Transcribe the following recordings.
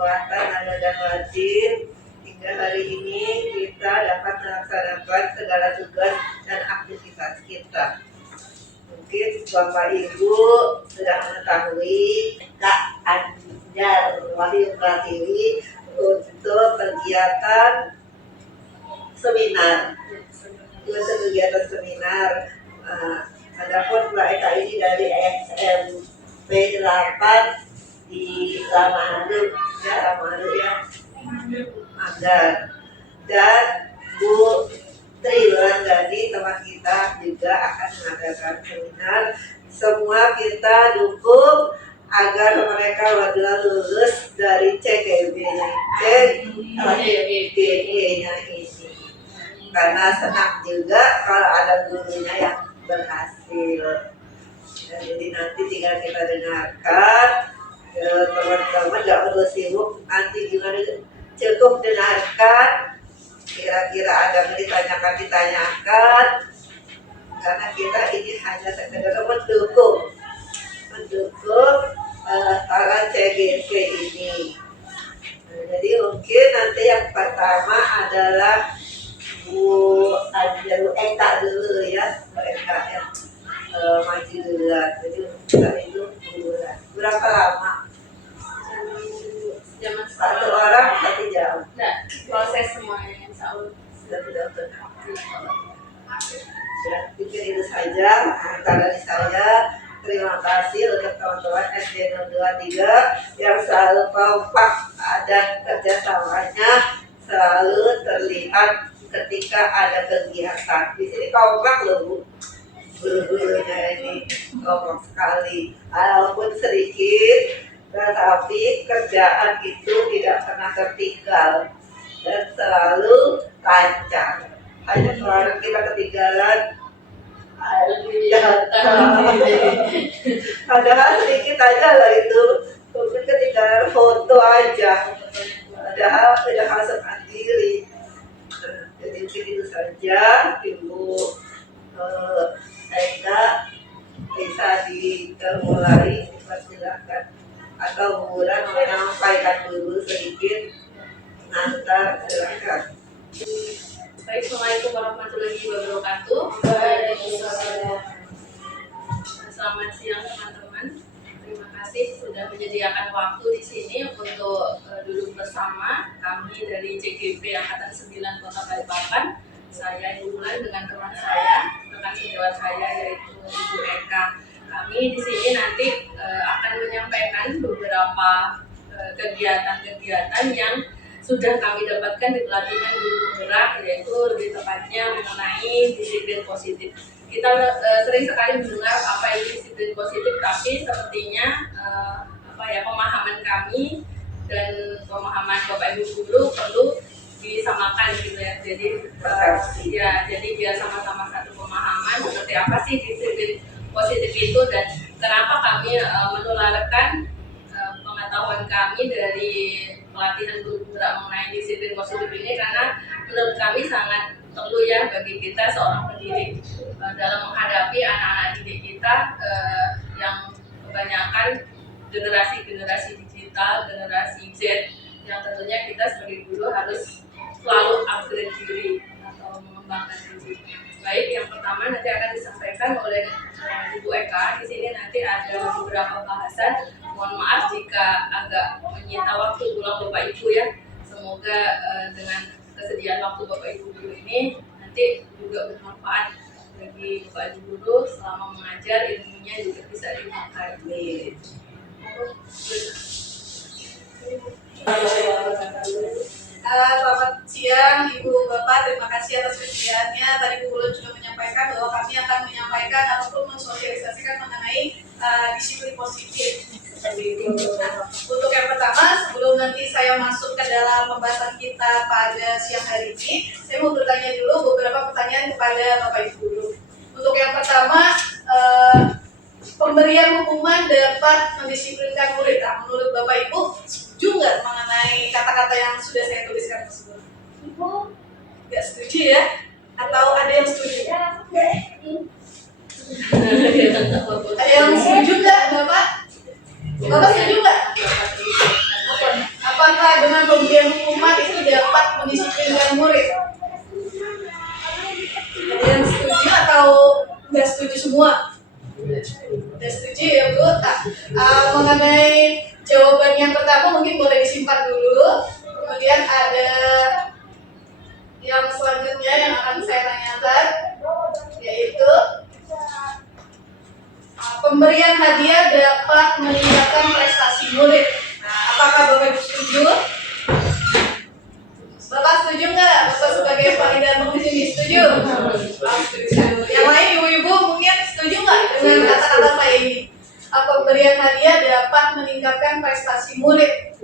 kekuatan ada dan batin hingga hari ini kita dapat melaksanakan segala tugas dan aktivitas kita. Mungkin Bapak Ibu sudah mengetahui Kak Anjar Wahyu Pratiwi untuk kegiatan seminar. Adapun Mbak Eka ini dari SMP 8 di Lamadu ya. Dan Bu Tri Wulandari teman kita juga akan mengadakan seminar. Semua kita dukung agar mereka lulus dari CGB-nya ini. Karena senang juga kalau ada gurunya yang berhasil. Jadi nanti tinggal kita dengarkan, teman-teman gak perlu sibuk, nanti juga cukup dengarkan. Kira-kira ada yang ditanyakan, karena kita ini hanya sekedar mendukung para CGP ini. Jadi mungkin nanti yang pertama adalah Bu Eka dulu ya, Bu Eka ya, maju dulu. Jadi setelah itu berapa lama? Jam 1 orang 1 jam. Nah, proses semuanya insya Allah Sudah tidak benar. Ya, pikir itu saja dari saya. Terima kasih untuk teman-teman SD 023 yang selalu kompak dan kerjasamanya selalu terlihat ketika ada kegiatan. Di sini kompak loh Bu, guru-gurunya ini kompak sekali. Walaupun sedikit, tetapi kerjaan itu tidak pernah tertinggal dan selalu lancar. Hanya kemarin kita ketinggalan. Padahal sedikit aja lah itu, mungkin ketinggalan foto aja. Padahal tidak masuk diri. Jadi mungkin itu saja, Ibu Eka bisa dimulai, silakan. Atau bulan menyampaikan dulu sedikit, nanti silakan. Baik, Assalamualaikum warahmatullahi wabarakatuh. Selamat siang teman-teman. Terima kasih sudah menyediakan waktu di sini untuk duduk bersama kami dari CGP Angkatan 9 Kota Balikpapan. Saya Ibu Bulan dengan teman saya, rekan sejawat saya yaitu Ibu Eka. Kami di sini nanti akan menyampaikan beberapa kegiatan-kegiatan yang sudah kami dapatkan di pelatihan guru penggerak, yaitu lebih tepatnya mengenai disiplin positif. Kita sering sekali mendengar apa itu disiplin positif, tapi sepertinya pemahaman kami dan pemahaman Bapak Ibu guru perlu disamakan gitu ya. Jadi biar sama-sama satu pemahaman seperti apa sih disiplin positif itu dan kenapa kami menularkan pengetahuan kami dari pelatihan guru penggerak mengenai disiplin positif ini, karena menurut kami sangat perlu ya bagi kita seorang pendidik dalam menghadapi anak-anak didik kita yang kebanyakan generasi digital, generasi Z, yang tentunya kita sebagai guru harus selalu upgrade diri atau mengembangkan diri. Baik, yang pertama nanti akan disampaikan oleh Ibu Eka. Di sini nanti ada beberapa bahasan. Mohon maaf jika agak menyita waktu pulang Bapak Ibu ya. Semoga dengan kesediaan waktu Bapak Ibu guru ini nanti juga bermanfaat bagi Bapak Ibu guru selama mengajar, ilmunya juga bisa dipakai. Selamat siang Ibu Bapak, terima kasih atas kesediaannya. Tadi Bu Bulan juga menyampaikan bahwa kami akan menyampaikan ataupun mensosialisasikan mengenai disiplin positif. Untuk yang pertama, sebelum nanti saya masuk ke dalam pembahasan kita pada siang hari ini, saya mau bertanya dulu beberapa pertanyaan kepada Bapak Ibu guru. Untuk yang pertama, pemberian hukuman dapat mendisiplinkan murid. Nah, menurut Bapak Ibu, setuju nggak mengenai kata-kata yang sudah saya tuliskan tersebut? Ibu nggak setuju ya? Atau ada yang setuju? Ada yang setuju nggak, Bapak? Bapak setuju nggak? Apakah setuju? Bapak setuju nggak? Bapak sebagai validator di sini setuju? Setuju. Yang lain ibu-ibu mungkin setuju nggak dengan kata-kata saya ini? Pemberian hadiah dapat meningkatkan prestasi murid.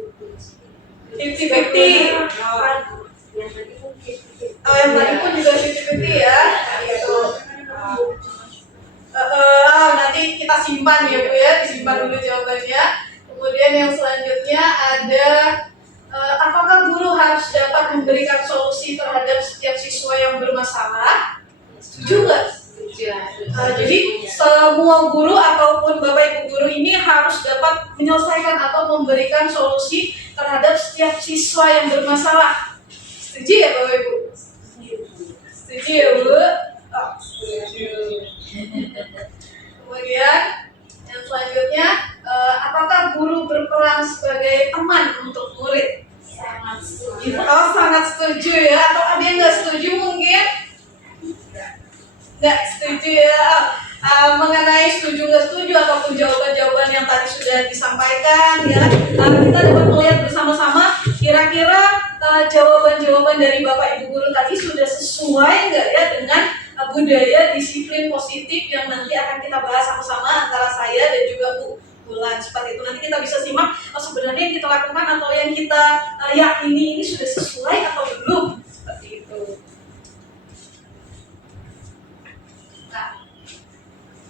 50-50. Yang tadi pun juga 50-50 ya. Gitu. Nanti kita simpan ya Bu ya, disimpan dulu jawabannya. Kemudian yang selanjutnya ada apakah guru harus dapat memberikan solusi terhadap setiap siswa yang bermasalah? Setuju nggak? Jadi semua guru ataupun Bapak Ibu guru ini harus dapat menyelesaikan atau memberikan solusi terhadap setiap siswa yang bermasalah. Setuju ya Bapak Ibu? Setuju ya Bu? Kemudian yang selanjutnya, apakah guru berperan sebagai teman untuk murid? Sangat setuju. Oh, sangat setuju ya. Atau ada yang nggak setuju mungkin? Nggak setuju ya. Mengenai setuju nggak setuju ataupun jawaban-jawaban yang tadi sudah disampaikan ya, kita dapat melihat bersama-sama kira-kira jawaban-jawaban dari Bapak Ibu guru tadi sudah sesuai nggak ya dengan budaya disiplin positif yang nanti akan kita bahas sama-sama antara saya dan juga Bu Bulan. Seperti itu nanti kita bisa simak sebenarnya yang kita lakukan atau yang kita yakini ini sudah sesuai atau belum, seperti itu. Nah,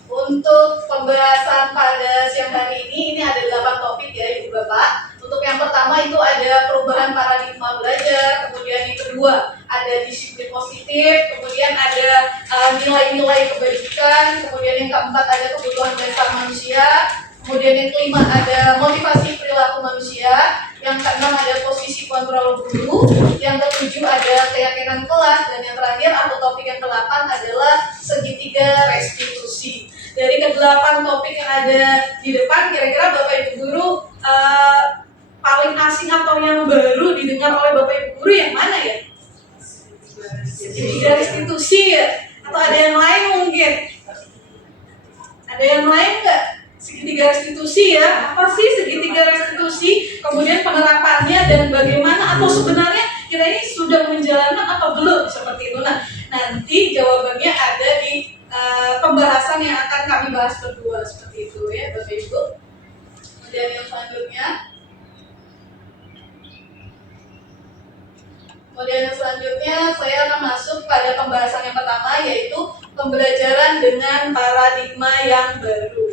untuk pembahasan pada siang hari ini ada 8 topik ya Ibu Bapak. Untuk yang pertama itu ada perubahan paradigma belajar, kemudian yang kedua ada disiplin positif, kemudian ada nilai-nilai kebajikan, kemudian yang keempat ada kebutuhan dasar manusia, kemudian yang kelima ada motivasi perilaku manusia, yang keenam ada posisi kontrol guru, yang ketujuh ada keyakinan kelas, dan yang terakhir atau topik yang ke-8 adalah segitiga restitusi. Dari ke-8 topik yang ada di depan, kira-kira Bapak Ibu guru paling asing atau yang baru didengar oleh Bapak Ibu guru yang mana ya? Segitiga restitusi ya? Atau ada yang lain mungkin? Ada yang lain nggak? Segitiga restitusi ya? Apa sih segitiga restitusi? Kemudian penerapannya dan bagaimana? Atau sebenarnya kita ini sudah menjalankan atau belum? Seperti itu. Nah, nanti jawabannya ada di pembahasan yang akan kami bahas berdua seperti itu ya Bapak Ibu. Kemudian yang selanjutnya saya akan masuk pada pembahasan yang pertama, yaitu pembelajaran dengan paradigma yang baru.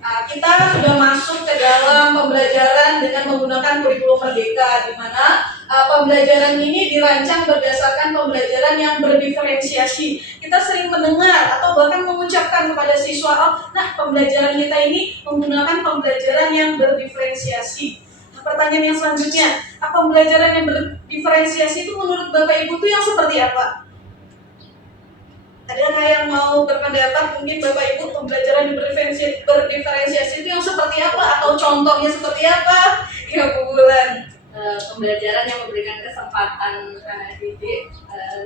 Nah, kita sudah masuk ke dalam pembelajaran dengan menggunakan kurikulum merdeka, di mana pembelajaran ini dirancang berdasarkan pembelajaran yang berdiferensiasi. Kita sering mendengar atau bahkan mengucapkan kepada siswa, nah pembelajaran kita ini menggunakan pembelajaran yang berdiferensiasi. Pertanyaan yang selanjutnya, pembelajaran yang berdiferensiasi itu menurut Bapak Ibu itu yang seperti apa? Adakah yang mau berpendapat mungkin Bapak Ibu pembelajaran berdiferensiasi itu yang seperti apa? Atau contohnya seperti apa? Ya Bu Bulan. Pembelajaran yang memberikan kesempatan didik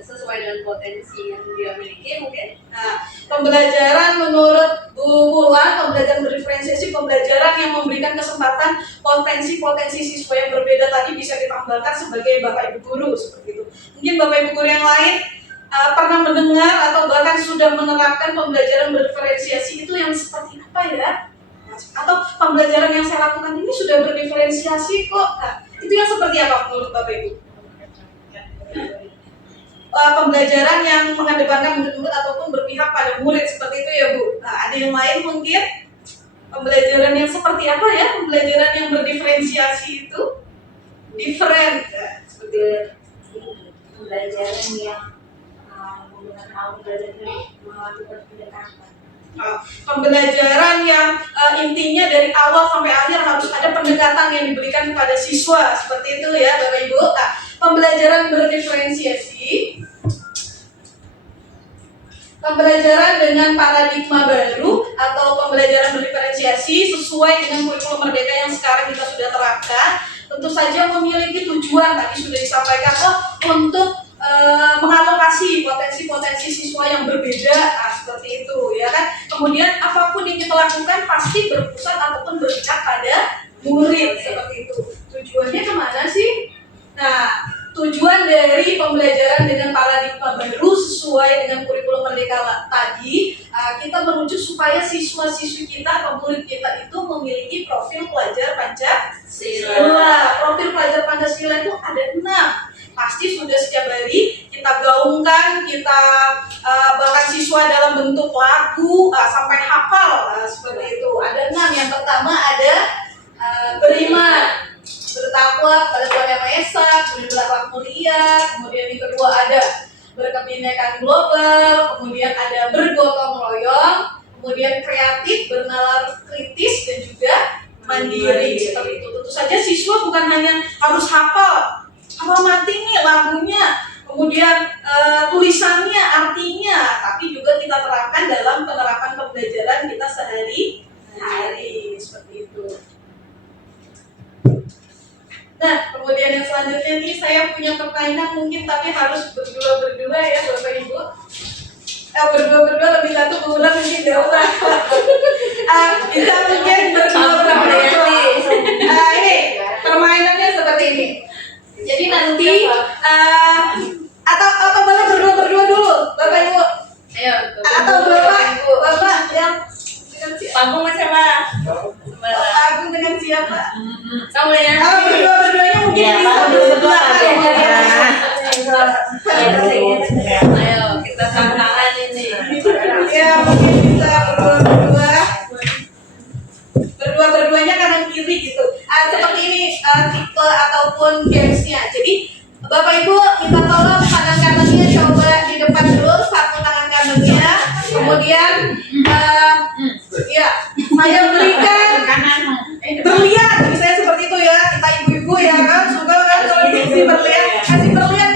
sesuai dengan potensi yang dia miliki mungkin. Nah, pembelajaran menurut Bu Bulan, pembelajaran berdiferensiasi, pembelajaran yang memberikan kesempatan potensi-potensi siswa yang berbeda tadi bisa ditambahkan sebagai Bapak Ibu guru seperti itu. Mungkin Bapak Ibu guru yang lain pernah mendengar atau bahkan sudah menerapkan pembelajaran berdiferensiasi itu yang seperti apa ya? Atau pembelajaran yang saya lakukan ini sudah berdiferensiasi kok? Nah, itu yang seperti apa menurut Bapak Ibu? Pembelajaran yang mengedepankan murid-murid ataupun berpihak pada murid seperti itu ya Bu. Nah, ada yang lain mungkin pembelajaran yang seperti apa ya? Pembelajaran yang berdiferensiasi itu different seperti pembelajaran yang menggunakan belajar melakukan pendekatan. Pembelajaran yang intinya dari awal sampai akhir harus ada pendekatan yang diberikan kepada siswa seperti itu ya Bapak Ibu. Nah, pembelajaran berdiferensiasi, pembelajaran dengan paradigma baru atau pembelajaran berdiferensiasi sesuai dengan kurikulum merdeka yang sekarang kita sudah terapkan, tentu saja memiliki tujuan tadi sudah disampaikan untuk mengalokasi potensi-potensi siswa yang berbeda, seperti itu ya kan. Kemudian apapun yang kita lakukan pasti berpusat ataupun berpihak pada murid seperti itu. Tujuannya kemana sih? Nah, tujuan dari pembelajaran dengan paradigma baru sesuai dengan kurikulum Merdeka tadi, kita merujuk supaya siswa-siswi kita atau murid kita itu memiliki profil pelajar Pancasila. Profil pelajar Pancasila itu ada 6. Pasti sudah setiap hari kita gaungkan, kita bahkan siswa dalam bentuk lagu sampai hafal seperti itu. Ada 6. Yang pertama ada beriman, bertakwa kepada Tuhan Yang Maha Esa, kemudian berakhlak mulia, kemudian yang kedua ada berkebinekaan global, kemudian ada bergotong royong, kemudian kreatif, bernalar kritis, dan juga mandiri seperti itu. Tentu saja siswa bukan hanya harus hafal mati nih lagunya, kemudian tulisannya, artinya, tapi juga kita terapkan dalam penerapan pembelajaran kita sehari-hari seperti itu. Nah, kemudian yang selanjutnya nih saya punya pertanyaan mungkin tapi harus berdua ya Bapak Ibu. Berdua lebih satu kemudian mungkin jauh lah. Bisa mungkin berdua. Ini permainannya seperti ini. Jadi nanti atau boleh berdua dulu Bapak Ibu. Ayo. Atau Bapak yang Panggung siapa? Aku dengan siapa? Kamu ya. Berdua-duanya mungkin bisa berdua. Ayo kita tantangan ini. Ya mungkin bisa berdua-duanya kanan kiri gitu. Seperti ini tipe ataupun gamesnya. Jadi Bapak Ibu kita tolong tangan kanannya coba di depan dulu, satu tangan kanannya, kemudian ya saya berikan berlian, misalnya seperti itu ya, kita ibu-ibu ya kan suka kan kalau dikasih berlian, kasih berlian,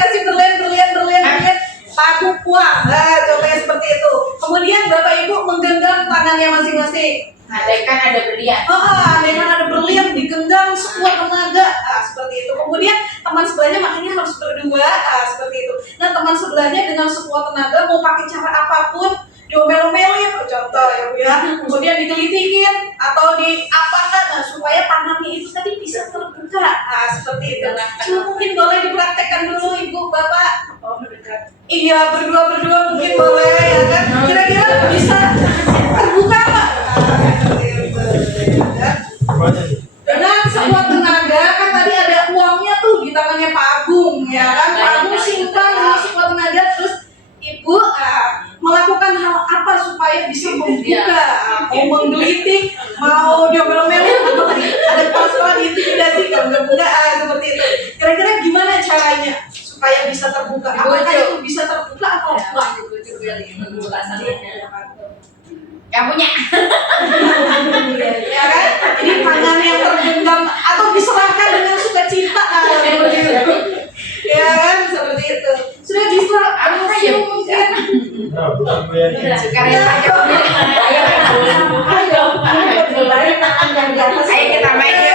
paku kuah, coba seperti itu. Kemudian Bapak Ibu menggenggam tangannya masing-masing. Andai kan ada berlian. Andai kan ada berlian digenggam sekuat tenaga, seperti itu. Kemudian teman sebelahnya makanya harus berdua, seperti itu. Nah teman sebelahnya dengan sekuat tenaga mau pakai cara apapun, diomel-omelin, contoh ya Bu ya. Kemudian digelitikin atau diapakan, supaya tangannya itu tadi bisa terbuka, seperti itu. Mungkin boleh dipraktekkan dulu Ibu Bapak. Mendekat. Iya berdua mungkin boleh ya kan. Kira-kira bisa terbuka Pak? Dengan sekuat tenaga kan tadi ada uangnya tuh di tangannya Pak Agung ya kan. Pak Agung simpan dengan sekuat tenaga, terus Ibu melakukan hal apa supaya bisa membuka, mau menggelitik, mau diomel-omelin, atau tadi ada kepala diintimidasi kalau nggak buka, seperti itu. Kira-kira gimana caranya supaya bisa terbuka? Apakah itu bisa terbuka atau enggak? Yang punya. Ya kan? Jadi tangan yang tergenggam atau diserahkan dengan sukacita, ya kan? Seperti itu. Sudah bisa apa ya mungkin? Sekarang ayo kita main ya. Ya main ya.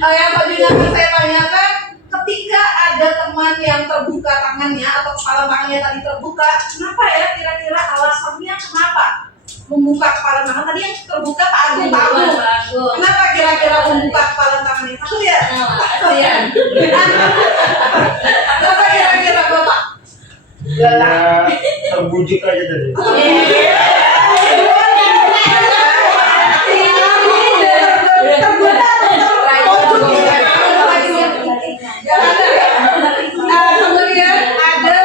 Yang selanjutnya akan saya tanyakan, ketika ada teman yang terbuka tangannya atau kepala tangannya tadi terbuka, kenapa ya kira-kira alasannya kenapa membuka kepala tangan tadi yang terbuka Pak Agung? Kenapa kira-kira membuka kepala tangannya? Aku ya. Kenapa kira-kira Bapak? Ya, terbujuk aja tadi. Kemudian ada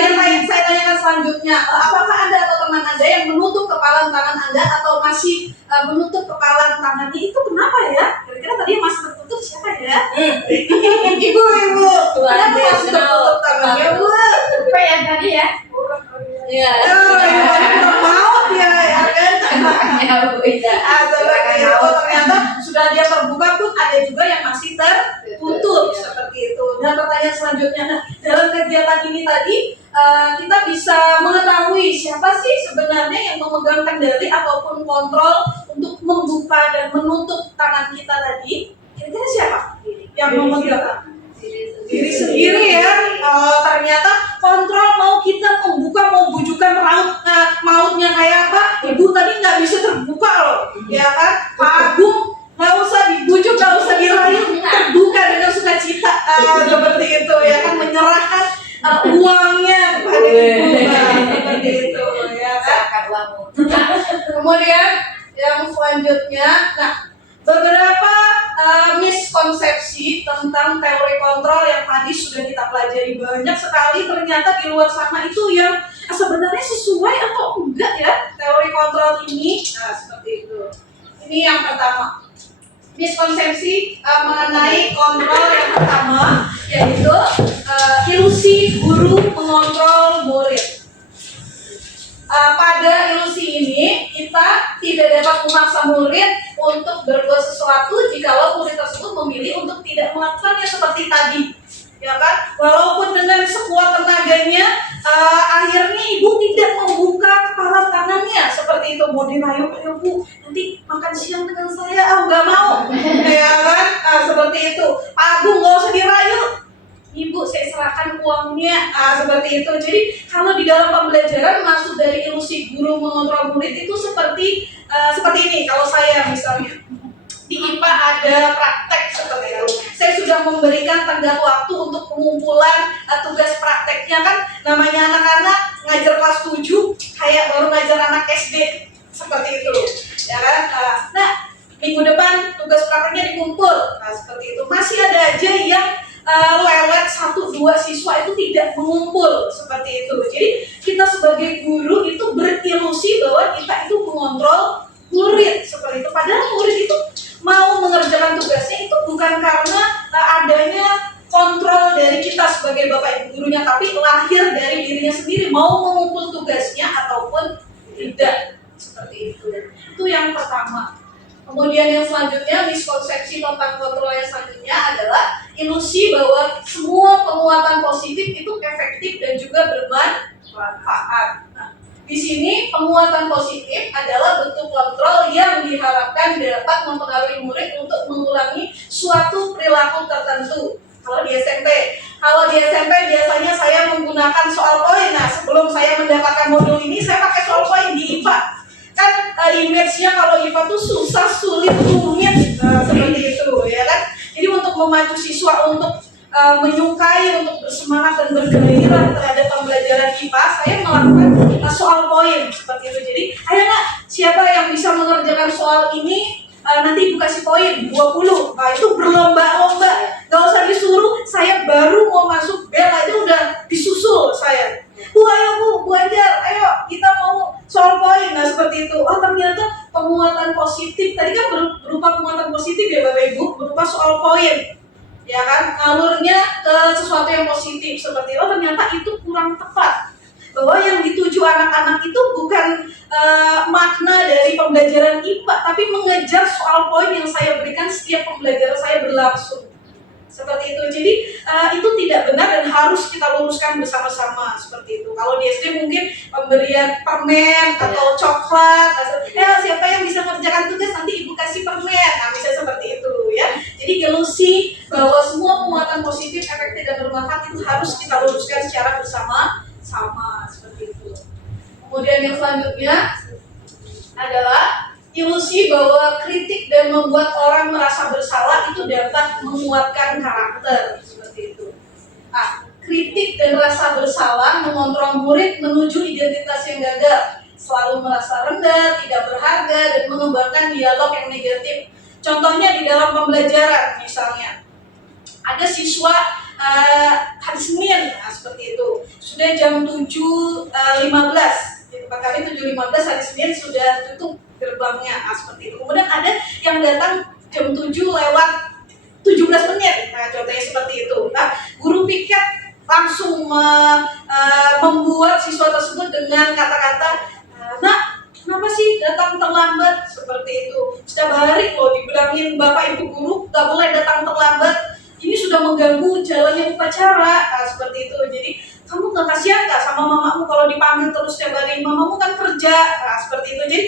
yang saya tanyakan selanjutnya, apakah Anda atau teman Anda yang menutup kepalan tangan Anda atau masih menutup kepalan tangannya itu kenapa ya? Kira-kira tadi yang masih tertutup siapa ya? Ibu, kenapa masih tertutup tangannya, Bu? Apa yang tadi ya? Iya. Kurang mau dia ya kan? Ternyata sudah dia terbuka pun ada juga yang masih tertutup seperti itu. Dan pertanyaan selanjutnya, nah, dalam kegiatan ini tadi kita bisa mengetahui siapa sih sebenarnya yang memegang kendali ataupun kontrol untuk membuka dan menutup tangan kita tadi. Kira-kira siapa yang memegang? Diri sendiri ya. Ternyata kontrol mau kita membuka, mau bujukan mautnya kayak apa, ibu tadi nggak bisa terbuka loh, ya kan? Pak Agung nggak usah dibujuk, nggak usah dirayu, terbuka dengan sukacita seperti itu ya kan, menyerahkan uangnya kepada ibu seperti itu ya kan. Kemudian yang selanjutnya, nah, beberapa miskonsepsi tentang teori kontrol yang tadi sudah kita pelajari banyak sekali, ternyata di luar sana itu yang sebenarnya sesuai atau enggak ya teori kontrol ini. Nah, seperti itu. Ini yang pertama. Miskonsepsi mengenai kontrol yang pertama yaitu ilusi guru mengontrol murid. Pada ilusi ini kita tidak dapat memaksa murid untuk berbuat sesuatu jikalau murid tersebut memilih untuk tidak melakukannya seperti tadi, ya kan? Walaupun dengan sekuat tenaganya, akhirnya ibu tidak membuka kepala tangannya seperti itu. Mau dirayu, ayo bu, nanti makan siang dengan saya, nggak mau, ya kan? Seperti itu. Pak Agung nggak usah dirayu. Ibu, saya serahkan uangnya, seperti itu. Jadi kalau di dalam pembelajaran masuk dari ilusi guru mengontrol murid itu seperti ini. Kalau saya misalnya di IPA ada praktek seperti itu, saya sudah memberikan tenggat waktu untuk pengumpulan tugas prakteknya kan. Namanya anak-anak ngajar kelas 7 kayak baru ngajar anak SD seperti itu, ya kan? Nah, minggu depan tugas prakteknya dikumpul, seperti itu. Masih ada aja yang lelet 1-2 siswa itu tidak mengumpul seperti itu. Jadi kita sebagai guru itu berilusi bahwa kita itu mengontrol murid seperti itu. Padahal murid itu mau mengerjakan tugasnya itu bukan karena adanya kontrol dari kita sebagai bapak ibu gurunya, tapi lahir dari dirinya sendiri mau mengumpul tugasnya ataupun tidak seperti itu. Itu yang pertama. Kemudian yang selanjutnya, miskonsepsi tentang kontrol yang selanjutnya adalah ilusi bahwa semua penguatan positif itu efektif dan juga bermanfaat. Nah, di sini penguatan positif adalah bentuk kontrol yang diharapkan dapat mempengaruhi murid untuk mengulangi suatu perilaku tertentu. Kalau di SMP biasanya saya menggunakan soal poin. Nah, sebelum saya mendapatkan modul ini, saya pakai soal poin di IPA. Kan image-nya kalau IPA tuh susah, sulit, rumit, seperti itu ya kan. Jadi untuk memacu siswa untuk menyukai, untuk bersemangat dan bergairah terhadap pembelajaran IPA, saya melakukan soal poin seperti itu. Jadi ayo nak, siapa yang bisa mengerjakan soal ini, nanti ibu kasih poin 20. Nah itu berlomba-lomba, gak usah disuruh, saya baru mau masuk bel aja udah disusul saya. Bu ayo bu ajar, ayo kita mau soal poin. Nah seperti itu. Oh ternyata penguatan positif tadi kan berupa penguatan positif ya Bapak Ibu, berupa soal poin, ya kan, alurnya ke sesuatu yang positif seperti itu. Oh ternyata itu kurang tepat, bahwa yang dituju anak-anak itu bukan makna dari pembelajaran IPA, tapi mengejar soal poin yang saya berikan setiap pembelajaran saya berlangsung. Seperti itu. Jadi itu tidak benar dan harus kita luruskan bersama-sama seperti itu. Kalau di SD mungkin pemberian permen atau coklat, siapa yang bisa mengerjakan tugas nanti ibu kasih permen. Nah, bisa seperti itu ya. Jadi dapat menguatkan karakter seperti itu. Kritik dan rasa bersalah mengontrol murid menuju identitas yang gagal, selalu merasa rendah, tidak berharga, dan mengembangkan dialog yang negatif. Contohnya di dalam pembelajaran, misalnya ada siswa hari Senin, seperti itu, sudah jam 7.15, di tempat kami 7.15 hari Senin sudah tutup gerbangnya, seperti itu. Kemudian ada yang datang jam 7:17, contohnya seperti itu. Guru piket langsung membuat siswa tersebut dengan kata-kata, "Nak, kenapa sih datang terlambat?" Seperti itu. Setiap hari loh dibilangin Bapak Ibu guru gak boleh datang terlambat. Ini sudah mengganggu jalannya upacara, seperti itu. Jadi kamu gak kasihan gak sama mamamu kalau dipanggil terus setiap hari? Mamamu kan kerja, seperti itu. Jadi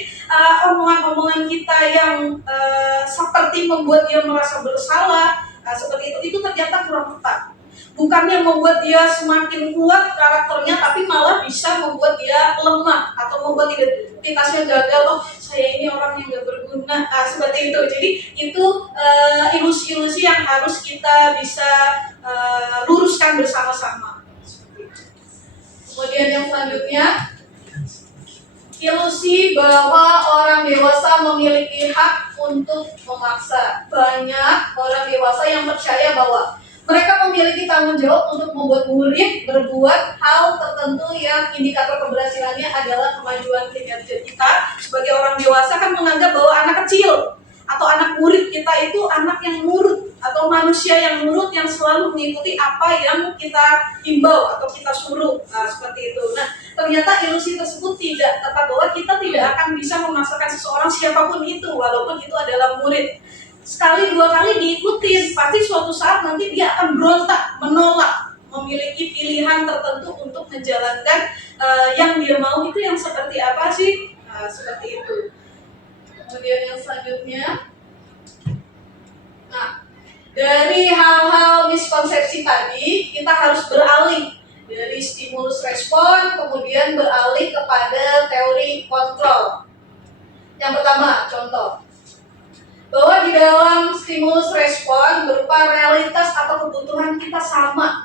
omongan-omongan kita yang seperti membuat dia merasa bersalah, seperti itu ternyata kurang tepat. Bukannya membuat dia semakin kuat karakternya, tapi malah bisa membuat dia lemah atau membuat identitasnya gagal. Oh, saya ini orang yang gak berguna, seperti itu. Jadi itu ilusi-ilusi yang harus kita bisa luruskan bersama-sama. Kemudian yang selanjutnya, ilusi bahwa orang dewasa memiliki hak untuk memaksa. Banyak orang dewasa yang percaya bahwa mereka memiliki tanggung jawab untuk membuat murid berbuat hal tertentu yang indikator keberhasilannya adalah kemajuan kinerja. Kita sebagai orang dewasa kan menganggap bahwa anak kecil atau anak murid kita itu anak yang nurut atau manusia yang nurut yang selalu mengikuti apa yang kita himbau atau kita suruh, seperti itu. Nah, ternyata ilusi tersebut tidak tepat, bahwa kita tidak akan bisa memaksakan seseorang siapapun itu walaupun itu adalah murid. Sekali dua kali diikutin, pasti suatu saat nanti dia akan berontak, menolak, memiliki pilihan tertentu untuk menjalankan yang dia mau. Itu yang seperti apa sih? Seperti itu. Kemudian yang selanjutnya, dari hal-hal miskonsepsi tadi, kita harus beralih dari stimulus respon, kemudian beralih kepada teori kontrol. Yang pertama, contoh, bahwa di dalam stimulus respon berupa realitas atau kebutuhan kita sama.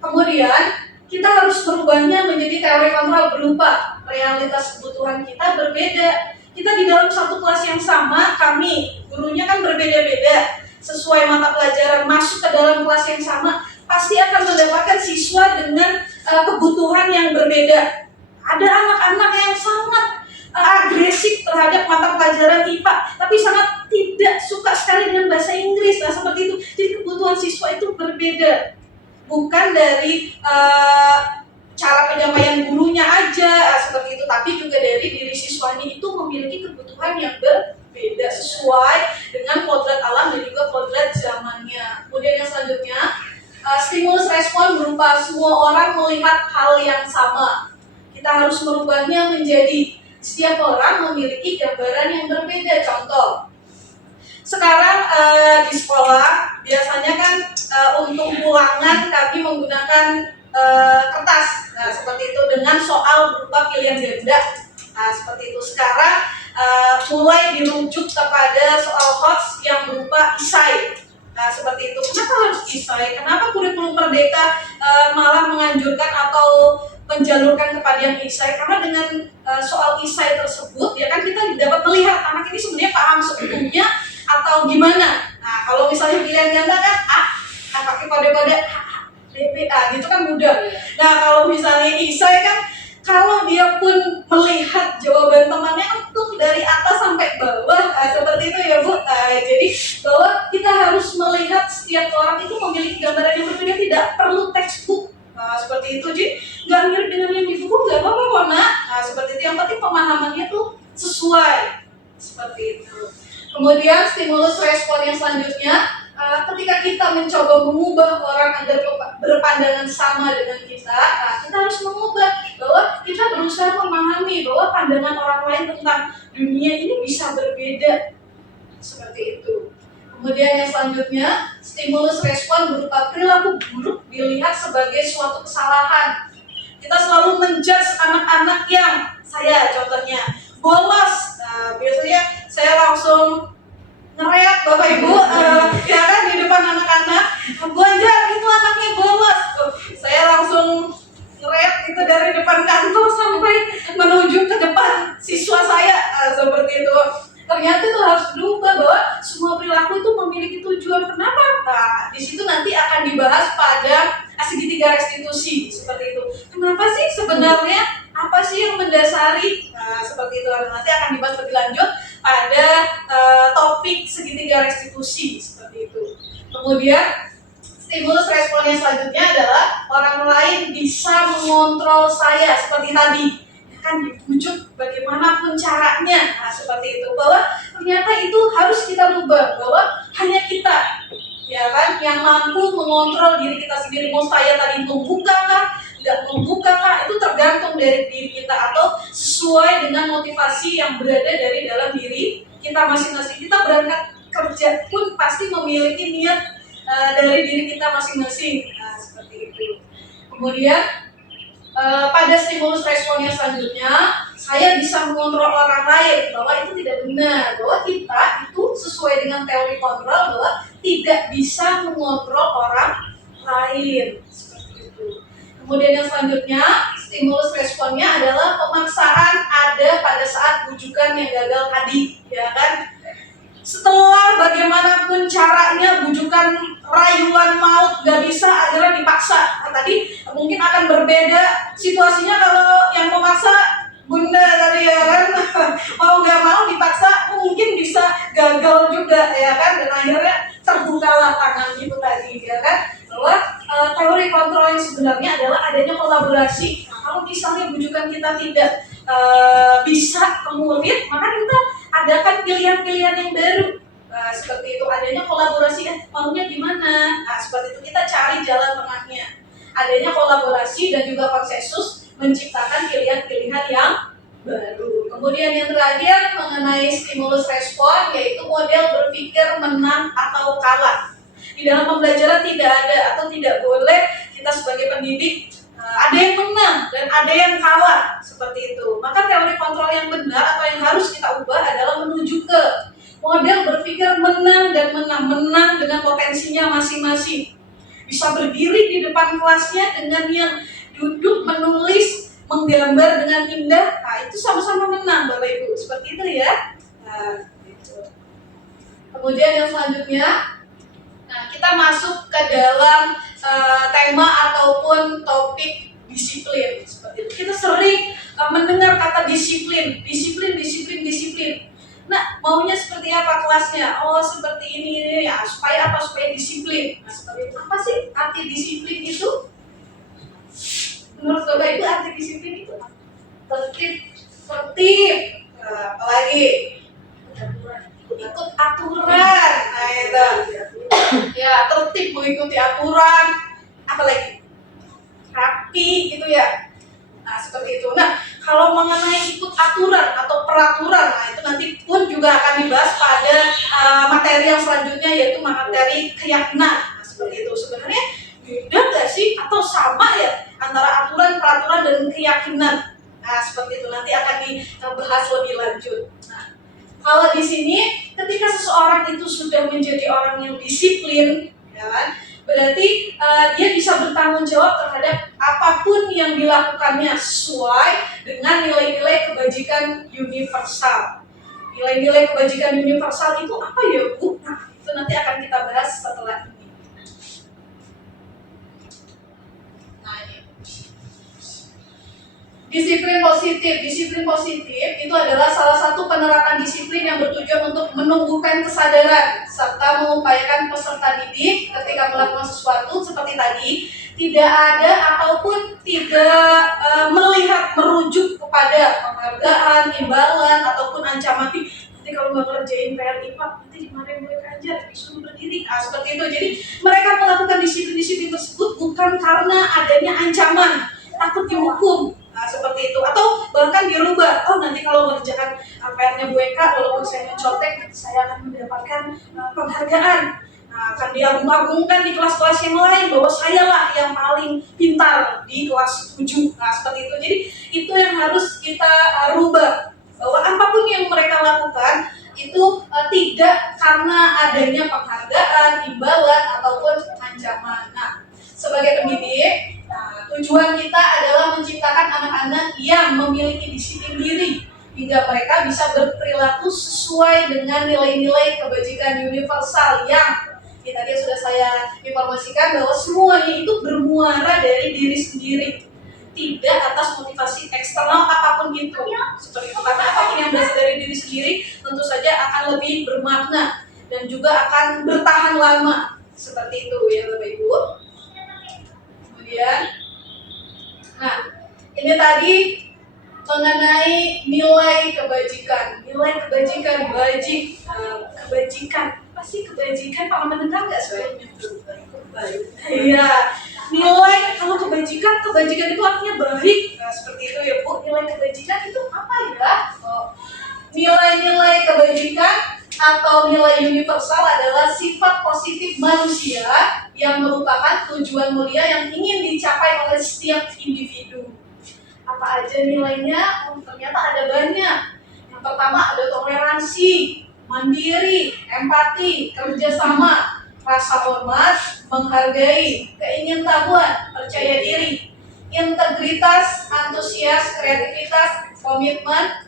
Kemudian kita harus berubahnya menjadi teori kontrol berupa realitas kebutuhan kita berbeda. Kita di dalam satu kelas yang sama, kami gurunya kan berbeda-beda. Sesuai mata pelajaran masuk ke dalam kelas yang sama, pasti akan mendapatkan siswa dengan kebutuhan yang berbeda. Ada anak-anak yang sangat agresif terhadap mata pelajaran IPA, tapi sangat tidak suka sekali dengan bahasa Inggris, seperti itu. Jadi kebutuhan siswa itu berbeda, bukan dari cara penyampaian gurunya aja, seperti itu, tapi juga dari diri siswanya itu memiliki kebutuhan yang berbeda sesuai dengan kodrat alam dan juga kodrat zamannya. Kemudian yang selanjutnya, stimulus respon berupa semua orang melihat hal yang sama. Kita harus merubahnya menjadi setiap orang memiliki gambaran yang berbeda. Contoh, sekarang di sekolah biasanya kan untuk ulangan kami menggunakan kertas, seperti itu, dengan soal berupa pilihan ganda, seperti itu. Sekarang mulai dirujuk kepada soal HOTS yang berupa isai, seperti itu. Kenapa harus isai? Kenapa kurikulum Merdeka malah menganjurkan atau menjalurkan kepada yang isai? Karena dengan soal isai tersebut, ya kan, kita dapat melihat anak ini sebenarnya paham seutuhnya atau gimana. Nah, kalau misalnya pilihan ganda kan pakai kode-kode BPA gitu kan mudah. Nah, kalau misalnya isai kan, kalau dia pun melihat jawaban temannya utuh dari atas sampai bawah, seperti itu ya Bu. Jadi bahwa kita harus melihat setiap orang itu memiliki gambaran yang berbeda, tidak perlu textbook. Seperti itu, jadi nggak mirip dengan yang di buku, nggak apa-apa kok nak. Seperti itu, yang penting pemahamannya tuh sesuai, seperti itu. Kemudian stimulus respon yang selanjutnya, ketika kita mencoba mengubah orang agar berpandangan sama dengan kita, kita harus mengubah bahwa kita berusaha memahami bahwa pandangan orang lain tentang dunia ini bisa berbeda, seperti itu. Kemudian yang selanjutnya, stimulus respon berupa perilaku buruk dilihat sebagai suatu kesalahan. Kita selalu menjudge anak-anak yang, saya contohnya, bolos. Biasanya saya langsung ngereak Bapak Ibu, tujuan kenapa? Nah, di situ nanti akan dibahas pada segitiga restitusi seperti itu. Kenapa sih sebenarnya? Apa sih yang mendasari? Nah, seperti itu nanti akan dibahas lebih lanjut pada topik segitiga restitusi seperti itu. Kemudian stimulus respon yang selanjutnya adalah orang lain bisa mengontrol saya seperti tadi. Kan dibujuk bagaimanapun caranya, nah seperti itu, bahwa ternyata itu harus kita rubah, bahwa hanya kita ya kan yang mampu mengontrol diri kita sendiri. Mau saya tadi membuka kah, nggak membuka kah, itu tergantung dari diri kita atau sesuai dengan motivasi yang berada dari dalam diri kita masing-masing. Kita berangkat kerja pun pasti memiliki niat dari diri kita masing-masing, nah seperti itu. Kemudian pada stimulus respon yang selanjutnya, saya bisa mengontrol orang lain, bahwa itu tidak benar, bahwa kita itu sesuai dengan teori kontrol bahwa tidak bisa mengontrol orang lain seperti itu. Kemudian yang selanjutnya, stimulus responnya adalah pemaksaan ada pada saat bujukan yang gagal tadi, ya kan? Setelah bagaimanapun caranya bujukan rayuan maut gak bisa, akhirnya dipaksa. Nah, tadi mungkin akan berbeda situasinya kalau yang memaksa bunda tadi ya kan mau gak mau dipaksa mungkin bisa gagal juga ya kan, dan akhirnya terbukalah tangan gitu tadi ya kan, bahwa teori kontrol yang sebenarnya adalah adanya kolaborasi. Nah, kalau misalnya bujukan kita tidak bisa kemulit, maka kita adakan pilihan-pilihan yang baru. Nah, seperti itu, adanya kolaborasi, maunya gimana? Nah, seperti itu, kita cari jalan tengahnya. Adanya kolaborasi dan juga konsensus menciptakan pilihan-pilihan yang baru. Kemudian yang terakhir mengenai stimulus respon, yaitu model berpikir menang atau kalah. Di dalam pembelajaran tidak ada atau tidak boleh kita sebagai pendidik ada yang menang dan ada yang kalah seperti itu. Maka teori kontrol yang benar atau yang harus kita ubah adalah menuju ke model berpikir menang dan menang dengan potensinya masing-masing. Bisa berdiri di depan kelasnya dengan yang duduk menulis, menggambar dengan indah, nah itu sama-sama menang Bapak Ibu, seperti itu ya. Nah, gitu. Kemudian yang selanjutnya, nah kita masuk ke dalam tema ataupun topik disiplin seperti itu. Kita sering mendengar kata disiplin. Nah, maunya seperti apa kelasnya? Oh, seperti ini ya. Supaya apa? Supaya disiplin. Nah, seperti itu. Apa sih arti disiplin itu? Menurut Bapak Ibu arti disiplin itu tertib. Apalagi ikut aturan. Nah, itu. Ya, tertib mengikuti aturan. Apalagi rapi gitu ya. Nah, seperti itu. Nah, kalau mengenai ikut aturan atau peraturan, nah itu nanti pun juga akan dibahas pada materi yang selanjutnya, yaitu materi keyakinan. Nah, seperti itu. Sebenarnya beda nggak sih atau sama ya antara aturan, peraturan dan keyakinan? Nah, seperti itu nanti akan dibahas lebih lanjut. Nah, kalau di sini ketika seseorang itu sudah menjadi orang yang disiplin, ya kan? Berarti dia bisa bertanggung jawab terhadap apapun yang dilakukannya sesuai dengan nilai-nilai kebajikan universal. Nilai-nilai kebajikan universal itu apa ya Bu? Nah, itu nanti akan kita bahas setelah ini. Nah, ini. Disiplin positif itu adalah salah satu penerapan disiplin yang bertujuan untuk menumbuhkan kesadaran serta mengupayakan peserta didik ketika melakukan sesuatu seperti tadi tidak ada ataupun tidak melihat merujuk kepada penghargaan, imbalan ataupun ancaman. Nanti kalau nggak ngerjain PR IPA nanti dimarahin mereka aja, disuruh berdiri. Nah, seperti itu. Jadi mereka melakukan disiplin tersebut bukan karena adanya ancaman, takut dihukum. Nah, seperti itu, atau bahkan dirubah. Oh, nanti kalau mengerjakan PR-nya Bu Eka, walaupun saya mencontek, nanti saya akan mendapatkan penghargaan. Nah, akan diagung-agungkan di kelas-kelas yang lain bahwa sayalah yang paling pintar di kelas 7. Nah, seperti itu. Jadi itu yang harus kita rubah, bahwa apapun yang mereka lakukan itu tidak karena adanya penghargaan, imbalan ataupun ancaman. Nah, sebagai pendidik, tujuan kita adalah menciptakan anak-anak yang memiliki disiplin diri hingga mereka bisa berperilaku sesuai dengan nilai-nilai kebajikan universal yang Ya, tadi sudah saya informasikan bahwa semuanya itu bermuara dari diri sendiri, tidak atas motivasi eksternal apapun itu. Seperti itu, karena apapun yang berasal dari diri sendiri tentu saja akan lebih bermakna dan juga akan bertahan lama. Seperti itu ya Bapak Ibu. Kemudian, nah ini tadi mengenai nilai kebajikan. Nilai kebajikan, kebajikan. Apa sih kebajikan? Pernah mendengar nggak sebelumnya? Iya. Nilai, kalau kebajikan itu artinya baik. Nah, seperti itu ya Bu. Nilai kebajikan itu apa ya? Nilai-nilai kebajikan atau nilai universal adalah sifat positif manusia yang merupakan tujuan mulia yang ingin dicapai oleh setiap individu. Apa aja nilainya? Ternyata ada banyak. Yang pertama ada toleransi, mandiri, empati, kerjasama, rasa hormat, menghargai, keingintahuan, percaya diri, integritas, antusias, kreativitas, komitmen,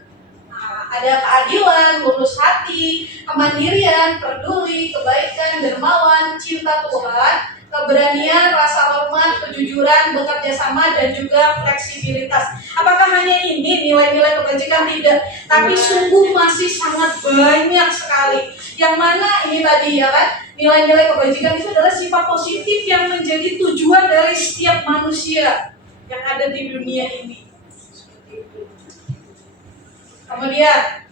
ada keadilan, lurus hati, kemandirian, peduli, kebaikan, dermawan, cinta Tuhan, keberanian, rasa hormat, kejujuran, bekerja sama, dan juga fleksibilitas. Apakah hanya ini nilai-nilai kebajikan? Tidak, tapi sungguh masih sangat banyak sekali. Yang mana ini tadi ya kan, nilai-nilai kebajikan itu adalah sifat positif yang menjadi tujuan dari setiap manusia yang ada di dunia ini. Kemudian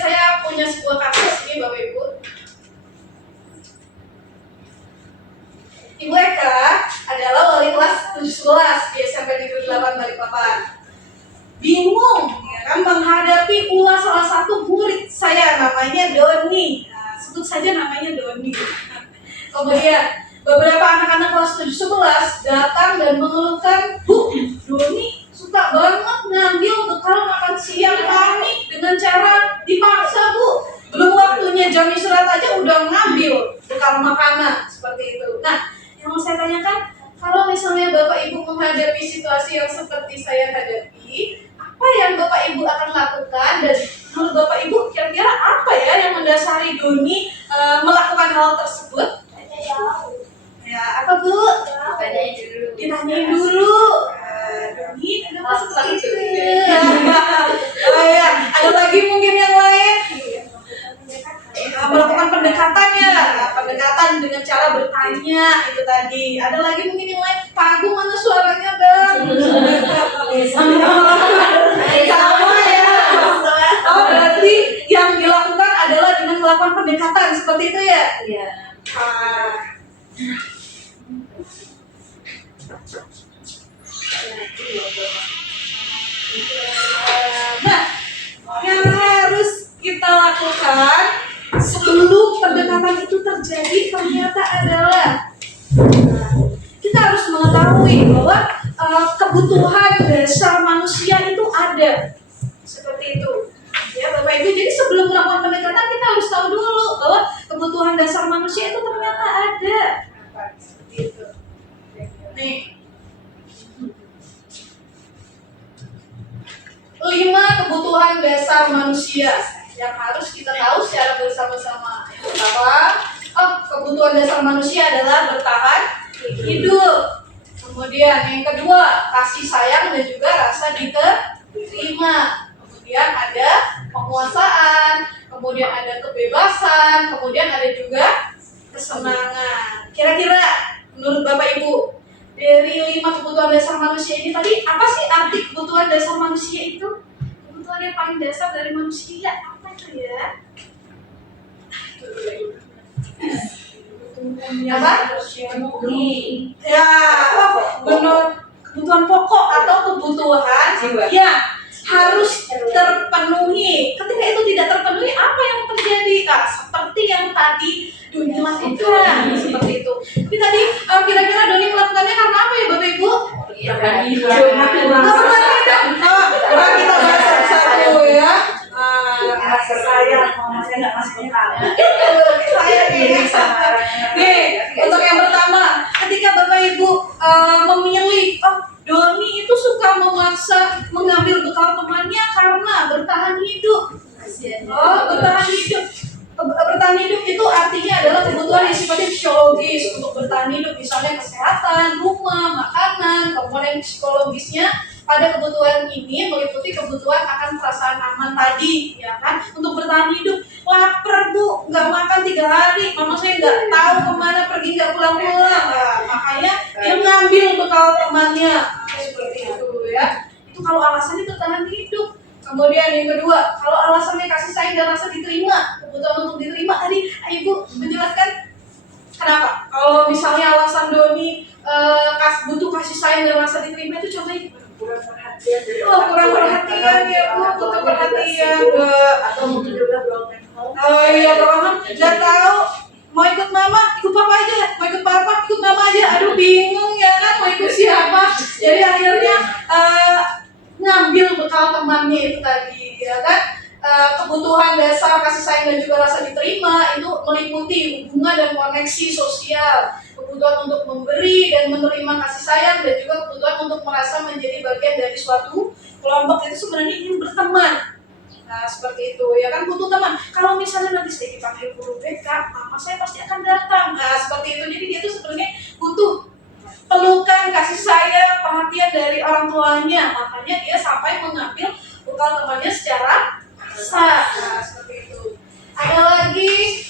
saya punya sebuah kasus ini Bapak Ibu. Ibu Eka adalah wali kelas 17 di SMP Negeri 8 Balikpapan. Bingung ya kan menghadapi pula salah satu murid saya namanya Doni. Nah, sebut saja namanya Doni. Kemudian beberapa anak-anak kelas 11 datang dan mengeluhkan, "Bu, Doni suka banget ngambil bekal makan siang kami dengan cara dipaksa, Bu. Belum waktunya jam istirahat aja udah ngambil bekal makanan," seperti itu. Nah, yang mau saya tanyakan, kalau misalnya Bapak Ibu menghadapi situasi yang seperti saya hadapi, apa yang Bapak Ibu akan lakukan, dan menurut Bapak Ibu kira-kira apa ya yang mendasari Doni melakukan hal tersebut? Ya, apa Bu? Ditanyain dulu. Doni, kenapa seperti itu? Ya, ada lagi mungkin yang lain? Melakukan pendekatan dengan cara bertanya itu tadi. Ada lagi mungkin yang lain? Pak Agung mana suaranya Bang? Sama ya. Oh, berarti yang dilakukan adalah dengan melakukan pendekatan seperti itu ya? Iya. Nah, yang harus kita lakukan sebelum pendekatan itu terjadi ternyata adalah kita harus mengetahui bahwa kebutuhan dasar manusia itu ada. Seperti itu. Ya Bapak Ibu, jadi sebelum melakukan pendekatan kita harus tahu dulu bahwa kebutuhan dasar manusia itu ternyata ada. Seperti itu. Nih. 5 kebutuhan dasar manusia yang harus kita tahu secara bersama-sama. Yang pertama, kebutuhan dasar manusia adalah bertahan hidup. Kemudian yang kedua, kasih sayang dan juga rasa diterima. Kemudian ada penguasaan, kemudian ada kebebasan, kemudian ada juga kesenangan. Kira-kira menurut Bapak Ibu, dari 5 kebutuhan dasar manusia ini tadi, apa sih arti kebutuhan dasar manusia itu? Kebutuhan yang paling dasar dari manusia apa itu ya? Apa? Ya, menurut kebutuhan pokok atau kebutuhan yang harus terpenuhi. Ketika itu tidak terpenuhi, apa yang terjadi? Seperti yang tadi Doni lakukan, seperti itu. Tapi tadi kira-kira Doni melakukannya karena apa ya Bapak Ibu? Coba kita bahas satu-satu ya. Saya nggak masuk akal. Saya nih, untuk yang pertama, ketika Bapak Ibu memilih, Doni itu suka memaksa mengambil bekal temannya karena bertahan hidup. Bertahan hidup. Bertahan hidup itu artinya adalah kebutuhan untuk bertahan hidup, misalnya kesehatan, rumah, makanan, komponen psikologisnya. Pada kebutuhan ini meliputi kebutuhan akan perasaan aman tadi, ya kan? Untuk bertahan hidup, lapar bu, nggak makan 3 hari, mama saya nggak tahu kemana pergi, nggak pulang-pulang. Nah, makanya dia ngambil bekal temannya. Nah, seperti itu ya. Itu kalau alasannya bertahan hidup. Kemudian yang kedua, kalau alasannya kasih sayang dan rasa diterima, kebutuhan untuk diterima tadi, ibu menjelaskan kenapa? Kalau misalnya alasan Doni butuh kasih sayang dan rasa diterima itu contohnya kurang perhatian dari kurang perhatian ya bu, butuh perhatian atau mungkin juga broken home. Oh iya broken home, nggak tahu mau ikut mama, ikut papa aja, mau ikut papa, ikut mama aja, aduh bingung ya kan mau ikut siapa. Jadi akhirnya ngambil bekal temannya itu tadi, ya kan. Kebutuhan dasar kasih sayang dan juga rasa diterima itu meliputi hubungan dan koneksi sosial, kebutuhan untuk memberi dan menerima kasih sayang, dan juga kebutuhan untuk merasa menjadi bagian dari suatu kelompok. Itu sebenarnya ingin berteman. Nah seperti itu ya kan, butuh teman. Kalau misalnya nanti saya dipanggil guru BK, mama saya pasti akan datang. Nah seperti itu. Jadi dia tuh sebenarnya butuh pelukan, kasih sayang, perhatian dari orang tuanya. Makanya dia sampai mengambil bekal temannya secara paksa. Nah seperti itu. Ada lagi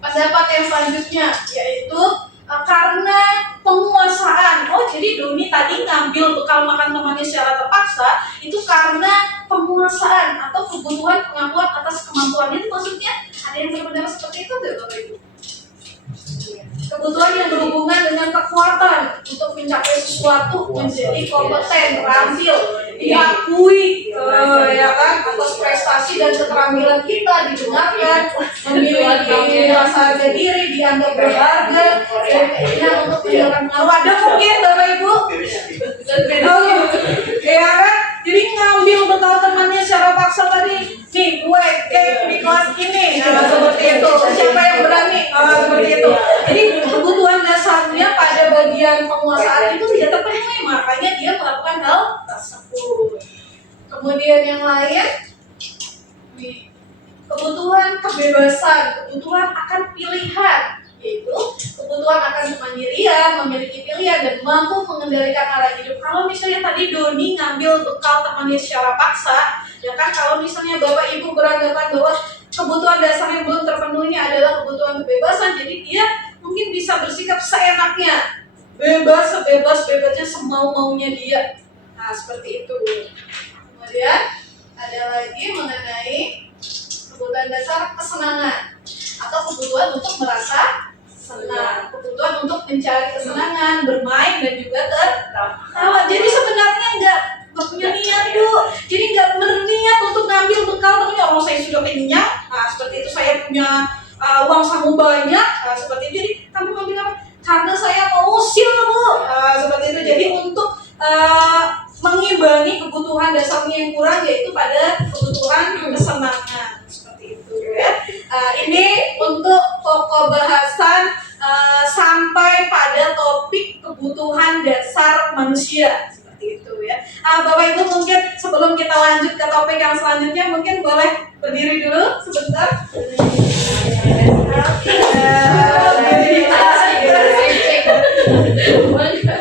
pendapat yang selanjutnya, yaitu karena penguasaan. Oh jadi Doni tadi ngambil bekal makan temannya secara terpaksa itu karena penguasaan atau kebutuhan pengakuan atas kemampuannya. Itu maksudnya ada yang berpendapat seperti itu nggak Bapak Ibu? Kebutuhan yang berhubungan dengan kekuatan untuk mencapai sesuatu, menjadi kompeten, terampil, diakui, ya kan, atas prestasi dan keterampilan kita didengarkan, memiliki rasa harga diri, dianggap berharga, dan keinginan untuk menjalankan pengaruh. Ada mungkin Bapak Ibu? Ya kan? Jadi ngambil bekal temannya secara paksa tadi, nih gue kayak di kelas ini, nah, seperti itu. Siapa yang berani? Seperti itu. Jadi kebutuhan dasarnya pada bagian penguasaan itu tidak terpenuhi, makanya dia melakukan hal tersebut. Kemudian yang lain, nih, kebutuhan kebebasan, kebutuhan akan pilihan, yaitu kebutuhan akan kemandirian, memiliki pilihan, dan mampu mengendalikan arah hidup. Kalau misalnya tadi Doni ngambil bekal temannya secara paksa, ya kan, kalau misalnya Bapak Ibu beranggapan bahwa kebutuhan dasar yang belum terpenuhi adalah kebutuhan kebebasan, jadi dia mungkin bisa bersikap seenaknya, bebas, sebebas-bebasnya, semau-maunya dia. Nah, seperti itu. Kemudian ada lagi mengenai kebutuhan dasar kesenangan atau kebutuhan untuk merasa senang, kebutuhan untuk mencari kesenangan, bermain, dan juga tertawa. Jadi sebenarnya nggak punya niat tuh, jadi nggak berniat untuk ngambil bekal temennya. Oh saya sudah kenyang, nah seperti itu, saya punya uang saku banyak, nah, seperti itu. Jadi kamu ngambil apa? Karena saya mau usil bu, seperti itu. Jadi untuk mengimbangi kebutuhan dasarnya yang kurang, yaitu pada kebutuhan kesenangan, seperti itu ya. Ini untuk pokok bahasan sampai pada topik kebutuhan dasar manusia, seperti itu ya. Bapak Ibu mungkin sebelum kita lanjut ke topik yang selanjutnya, mungkin boleh berdiri dulu sebentar.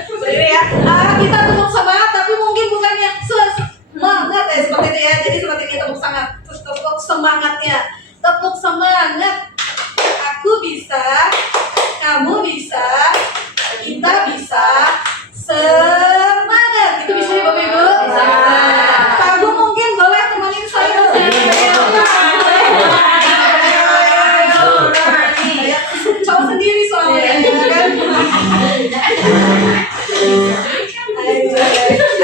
Berdiri ya. Kita tepuk semangat, tapi mungkin bukan yang semangat ya, seperti itu ya. Jadi seperti ini, tepuk semangat, tepuk semangatnya, tepuk semangat. Aku bisa, kamu bisa, kita bisa, semangat. Itu bisa ya Bapak Ibu? Pak Agung mungkin boleh temenin saya. Coba sendiri soalnya kan.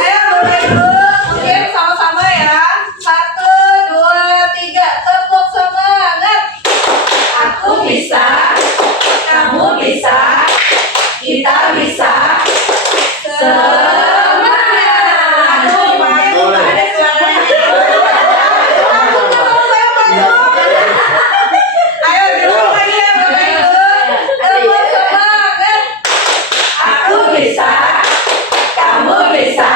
Ayo Bapak Ibu, mungkin sama-sama ya. 1, 2, 3, tepuk semangat. Aku bisa, kamu bisa, kita bisa, semangat. Aduh, Pak Agung, ada suaranya. Ayo diulang lagi ya Bapak Ibu. Tepuk semangat. Aku bisa, kamu bisa,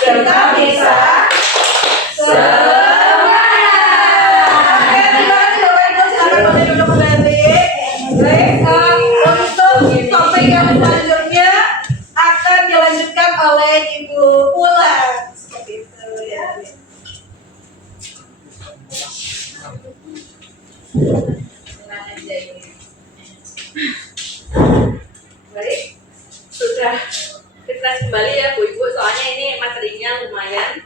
kita bisa, semangat. Terima kasih Bapak Ibu, silakan boleh duduk kembali. Baik, untuk Baik, sudah refresh kembali ya Bu Ibu, soalnya ini materinya lumayan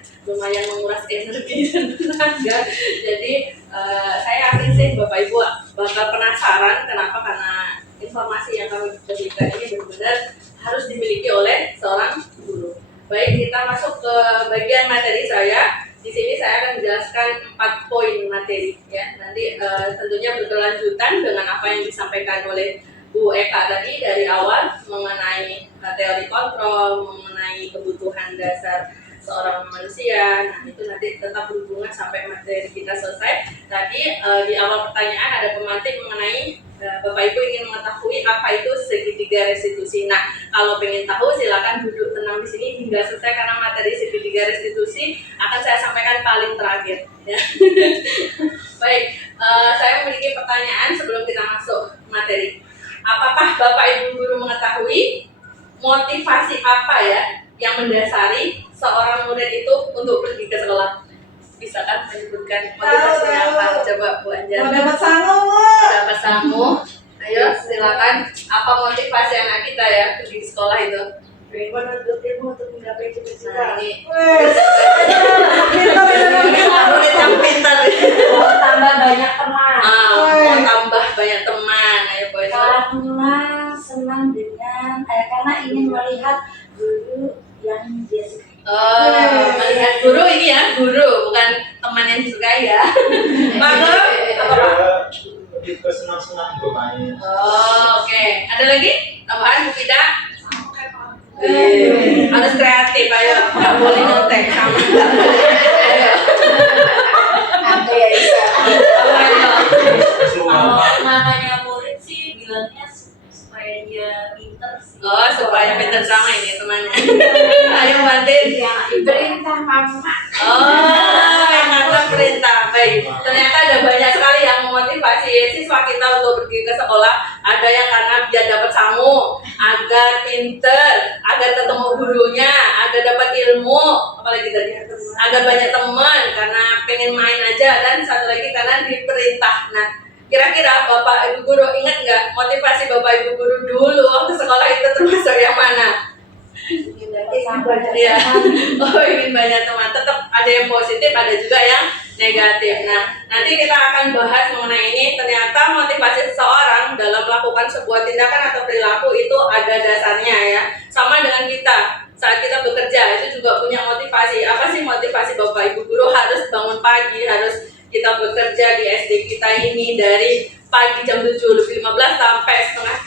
menguras energi dan tenaga. Jadi saya yakin sih Bapak Ibu bakal penasaran kenapa, karena informasi yang kami berikan ini benar-benar harus dimiliki oleh seorang guru. Baik, kita masuk ke bagian materi saya. Di sini saya akan menjelaskan 4 poin materi ya. Nanti tentunya berkelanjutan dengan apa yang disampaikan oleh Bu Eka tadi dari awal mengenai teori kontrol, mengenai kebutuhan dasar seorang manusia. Nah, itu nanti tetap berhubungan sampai materi kita selesai. Tadi di awal pertanyaan ada pemantik mengenai Bapak Ibu ingin mengetahui apa itu segitiga restitusi. Nah, kalau ingin tahu silakan duduk tenang di sini hingga selesai, karena materi segitiga restitusi akan saya sampaikan paling terakhir. Ya. Baik, saya memiliki pertanyaan sebelum kita masuk materi. Apakah Bapak Ibu guru mengetahui motivasi apa ya yang mendasari seorang murid itu untuk pergi ke sekolah? Bisa kan menyebutkan motivasinya apa? Coba Bu Anjar. Mau dapat sangu, Bu. Dapat sangu. Ayo silakan. Apa motivasi anak kita ya pergi ke sekolah itu? Pengen menuntut ilmu untuk menggapai cita-cita. Nah, ini Pintar. murid yang pintar. Tambah banyak teman. Mau tambah banyak teman. Ayo Bu Anjar. Karena senang dengan karena ingin melihat guru yang dia sukai. Melihat guru ini ya, guru bukan teman yang disukai ya. Lalu apa Pak? Lebih ke senang-senang bermain. Oke. Ada lagi tambahan Bu Fida? Harus kreatif, ayo. Nggak boleh nyontek sama. Ayo. Ada ya bisa. Ayo. Kalau namanya murid sih bilangnya supaya dia pinter sih. Oh, supaya pintar sama ini temannya. Ayo bantuin. Perintah mama. Oh, yang ngantar perintah. Baik. Ternyata ada banyak sekali yang memotivasi siswa kita untuk pergi ke sekolah. Ada yang karena biar dapat sangu, agar pinter, agar ketemu gurunya, agar dapat ilmu, apalagi tadi agar banyak teman, karena pengen main aja, dan satu lagi karena diperintah. Nah, kira-kira Bapak Ibu guru ingat nggak motivasi Bapak Ibu guru dulu waktu sekolah itu termasuk yang mana? Iya. Oh, ingin banyak teman. Tetap ada yang positif, ada juga yang negatif. Nah, nanti kita akan bahas mengenai ini. Ternyata motivasi seseorang dalam melakukan sebuah tindakan atau perilaku itu ada dasarnya ya. Sama dengan kita saat kita bekerja itu juga punya motivasi. Apa sih motivasi Bapak Ibu guru harus bangun pagi, harus kita bekerja di SD kita ini dari pagi jam 7.15 sampai setengah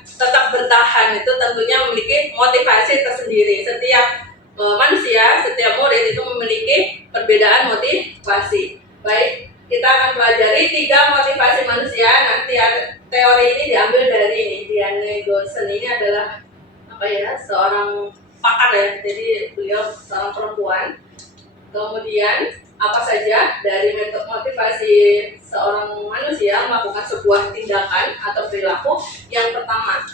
3 tetap bertahan, itu tentunya memiliki motivasi tersendiri. Setiap manusia, setiap murid itu memiliki perbedaan motivasi. Baik, kita akan pelajari 3 motivasi manusia. Nanti teori ini diambil dari ini, Diane Golson ini adalah apa ya, seorang pakar ya, jadi beliau seorang perempuan. Kemudian apa saja dari metode motivasi seorang manusia melakukan sebuah tindakan atau perilaku? Yang pertama,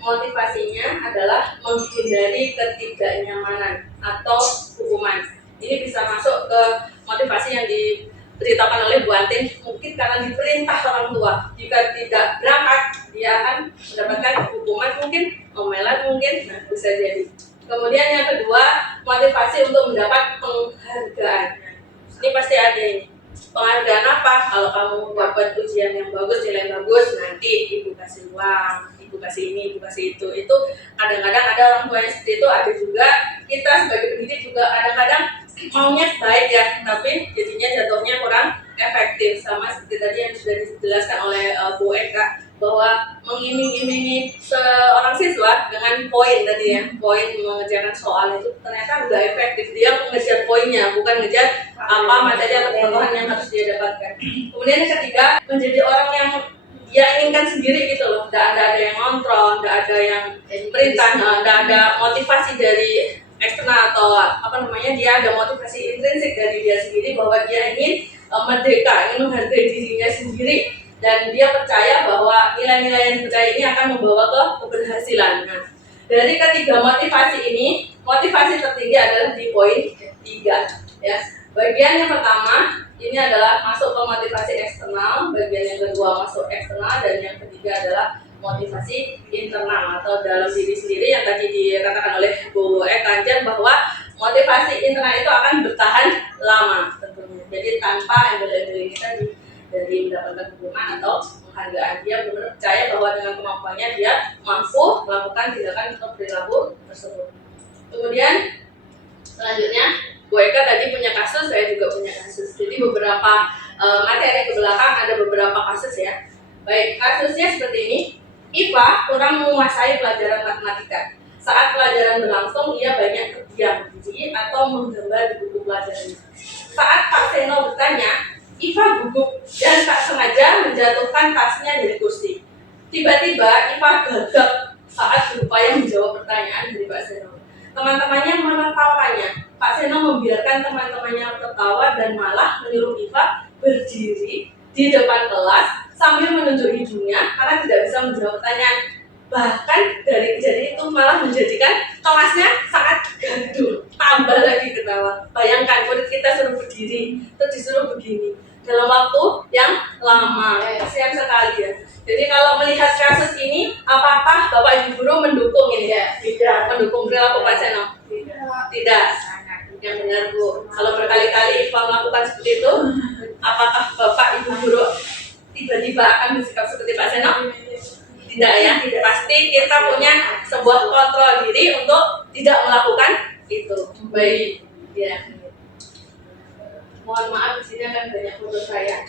motivasinya adalah menghindari ketidaknyamanan atau hukuman. Ini bisa masuk ke motivasi yang diberitakan oleh Bu Antin, mungkin karena diperintah orang tua. Jika tidak berangkat, dia akan mendapatkan hukuman, mungkin omelan, mungkin, nah bisa jadi. Kemudian yang kedua, motivasi untuk mendapat penghargaan. Ini pasti ada ini. Penghargaan apa? Kalau kamu dapat ujian yang bagus, nilai bagus, nanti ibu kasih uang, ibu kasih ini, ibu kasih itu. Itu kadang-kadang ada orang tua yang seperti itu. Ada juga kita sebagai pendidik juga kadang-kadang maunya baik ya, tapi jadinya jatuhnya kurang efektif. Sama seperti tadi yang sudah dijelaskan oleh Bu Eka, bahwa mengiming-imingi seorang siswa dengan poin tadi ya, poin mengerjakan soal itu ternyata nggak efektif. Dia mengejar poinnya, bukan ngejar apa materi atau pengetahuan yang harus dia dapatkan. Kemudian yang ketiga, menjadi orang yang dia inginkan sendiri gitu loh. Nggak ada yang kontrol, nggak ada yang perintah, nggak ada motivasi dari eksternal atau apa namanya, dia ada motivasi intrinsik dari dia sendiri bahwa dia ingin merdeka, ingin menghargai dirinya sendiri. Dan dia percaya bahwa nilai-nilai yang dipercaya ini akan membawa ke keberhasilan. Nah, dari ketiga motivasi ini, motivasi tertinggi adalah di poin 3 ya. Bagian yang pertama ini adalah masuk ke motivasi eksternal, bagian yang kedua masuk eksternal, dan yang ketiga adalah motivasi internal atau dalam diri sendiri yang tadi dikatakan oleh Bu Eka bahwa motivasi internal itu akan bertahan lama tentunya. Jadi tanpa embel-embel ini tadi dari mendapatkan hukuman atau penghargaan, dia benar percaya bahwa dengan kemampuannya dia mampu melakukan tindakan atau perilaku tersebut. Kemudian selanjutnya Bu Eka tadi punya kasus, saya juga punya kasus. Jadi beberapa materi ke belakang ada beberapa kasus ya. Baik, kasusnya seperti ini. Iva kurang menguasai pelajaran matematika. Saat pelajaran berlangsung, ia banyak terdiam diri atau menggambar di buku pelajaran. Saat Pak Seno bertanya, Iva gugup dan tak sengaja menjatuhkan tasnya dari kursi. Tiba-tiba Iva gagap saat berupaya menjawab pertanyaan dari Pak Seno. Teman-temannya menertawanya. Pak Seno membiarkan teman-temannya tertawa dan malah menyuruh Iva berdiri di depan kelas sambil menunjuk hidungnya karena tidak bisa menjawab pertanyaan. Bahkan dari kejadian itu malah menjadikan kelasnya sangat gaduh, tambah lagi ketawa. Bayangkan murid kita suruh berdiri, terus disuruh begini dalam waktu yang lama, kasihan sekali ya. Jadi kalau melihat kasus ini, apakah Bapak Ibu guru mendukung ini ya? Tidak. Mendukung perilaku Pak Seno? Tidak. Yang benar Bu. Kalau berkali-kali Iva melakukan seperti itu, apakah Bapak Ibu guru tiba-tiba akan bersikap seperti Pak Seno? Tidak ya. Pasti kita punya sebuah kontrol diri untuk tidak melakukan itu. Baik. Ya. Mohon maaf di sini akan banyak foto saya.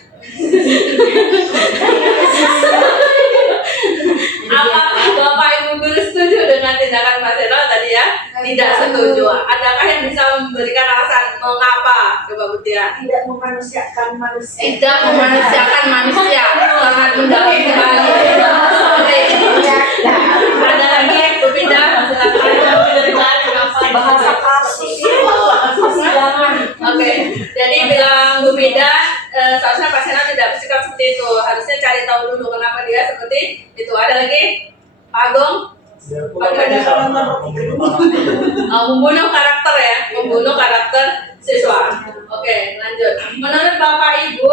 Apakah Bapak Ibu guru setuju dengan tindakan Pak Seno tadi ya? Tidak setuju. Adakah yang bisa memberikan alasan mengapa? Coba Bu Tia. Tidak memanusiakan manusia. Tidak memanusiakan manusia. Sangat mendalam sekali. Oke. Ada lagi Bu Pindah? Bahasa kasus persidangan. Oke. Jadi bilang Bu Pindah, seharusnya Pak Seno tidak bersikap seperti itu. Harusnya cari tahu dulu kenapa dia seperti itu. Ada lagi? Pak Agung? Membunuh karakter ya, membunuh karakter siswa. Oke, lanjut. Menurut Bapak Ibu,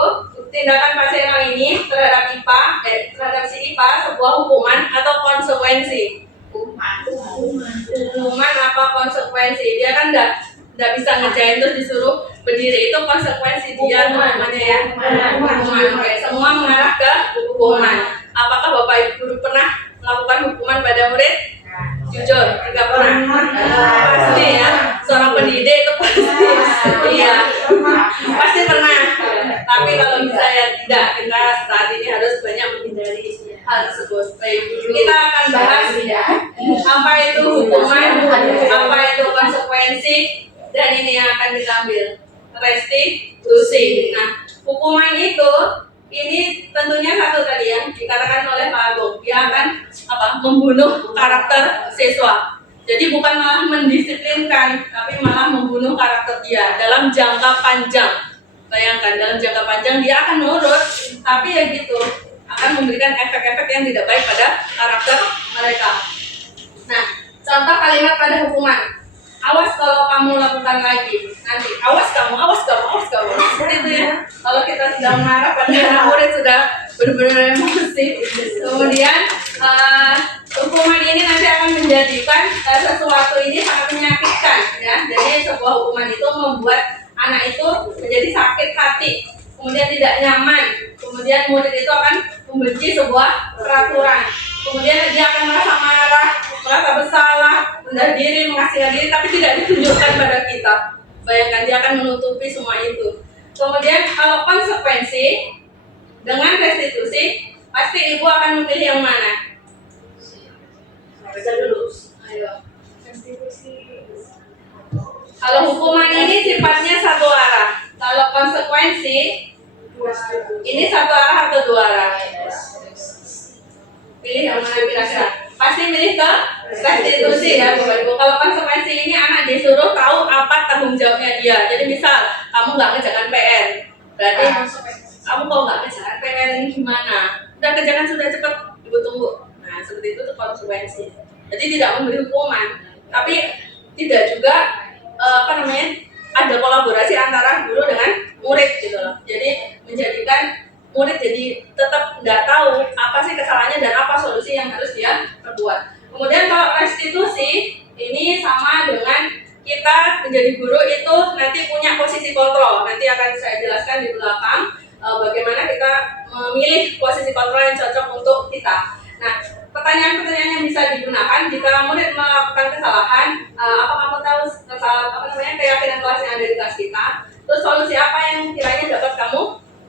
tindakan Pak Seno ini terhadap terhadap si IPA sebuah hukuman atau konsekuensi? Hukuman apa konsekuensi? Dia kan nggak bisa ngerjain terus disuruh berdiri, itu konsekuensi dia namanya ya. Hukuman. Oke, semua mengarah ke hukuman. Apakah Bapak Ibu guru pernah melakukan hukuman pada murid? Jujur, tidak pernah. Pasti ya, seorang pendidik itu pasti. Iya, pasti pernah. Tapi kalau misalnya tidak, kita saat ini harus banyak menghindari hal tersebut. Baik, kita akan bahas apa itu hukuman, apa itu konsekuensi, dan ini yang akan kita ambil restitusi. Nah, hukuman itu ini tentunya satu tadi yang dikatakan oleh Pak Agung, dia akan membunuh karakter siswa. Jadi bukan malah mendisiplinkan, tapi malah membunuh karakter dia dalam jangka panjang. Bayangkan dalam jangka panjang dia akan nurut, tapi ya gitu akan memberikan efek-efek yang tidak baik pada karakter mereka. Nah, contoh kalimat pada hukuman. Awas kalau kamu lakukan lagi, nanti awas kamu. Seperti itu ya. Kalau kita sudah marah pada anak murid sudah benar-benar emosi. Kemudian hukuman ini nanti akan menjadikan sesuatu ini sangat menyakitkan ya. Jadi sebuah hukuman itu membuat anak itu menjadi sakit hati, kemudian tidak nyaman. Kemudian murid itu akan membenci sebuah peraturan. Kemudian dia akan merasa marah, merasa bersalah, rendah diri, mengasihkan diri, tapi tidak ditunjukkan pada kita. Bayangkan dia akan menutupi semua itu. Kemudian kalau konsekuensi dengan restitusi, pasti ibu akan memilih yang mana? Baca dulu. Ayo. Kalau hukuman ini sifatnya satu arah. Kalau konsekuensi ini satu arah atau dua arah? Pilih yang mana kira-kira? Pasti milih ke restitusi ya Bapak Ibu. Kalau konsekuensi ini anak disuruh tahu apa tanggung jawabnya dia. Jadi misal kamu nggak ngerjakan PR, berarti kamu kok nggak ngerjakan PR ini gimana? Udah kerjakan sudah cepat, ibu tunggu. Nah seperti itu tuh konsekuensi. Jadi tidak memberi hukuman, tapi tidak juga ada kolaborasi antara guru dengan murid gitu loh. Jadi menjadikan murid jadi tetap nggak tahu apa sih kesalahannya dan apa solusi yang harus dia perbuat. Kemudian kalau restitusi ini sama dengan kita menjadi guru itu nanti punya posisi kontrol. Nanti akan saya jelaskan di belakang bagaimana kita memilih posisi kontrol yang cocok untuk kita. Nah, pertanyaan-pertanyaan yang bisa digunakan jika murid melakukan kesalahan, apa kamu tahu keyakinan kelas yang ada di kelas kita? Terus solusi apa yang kiranya dapat kamu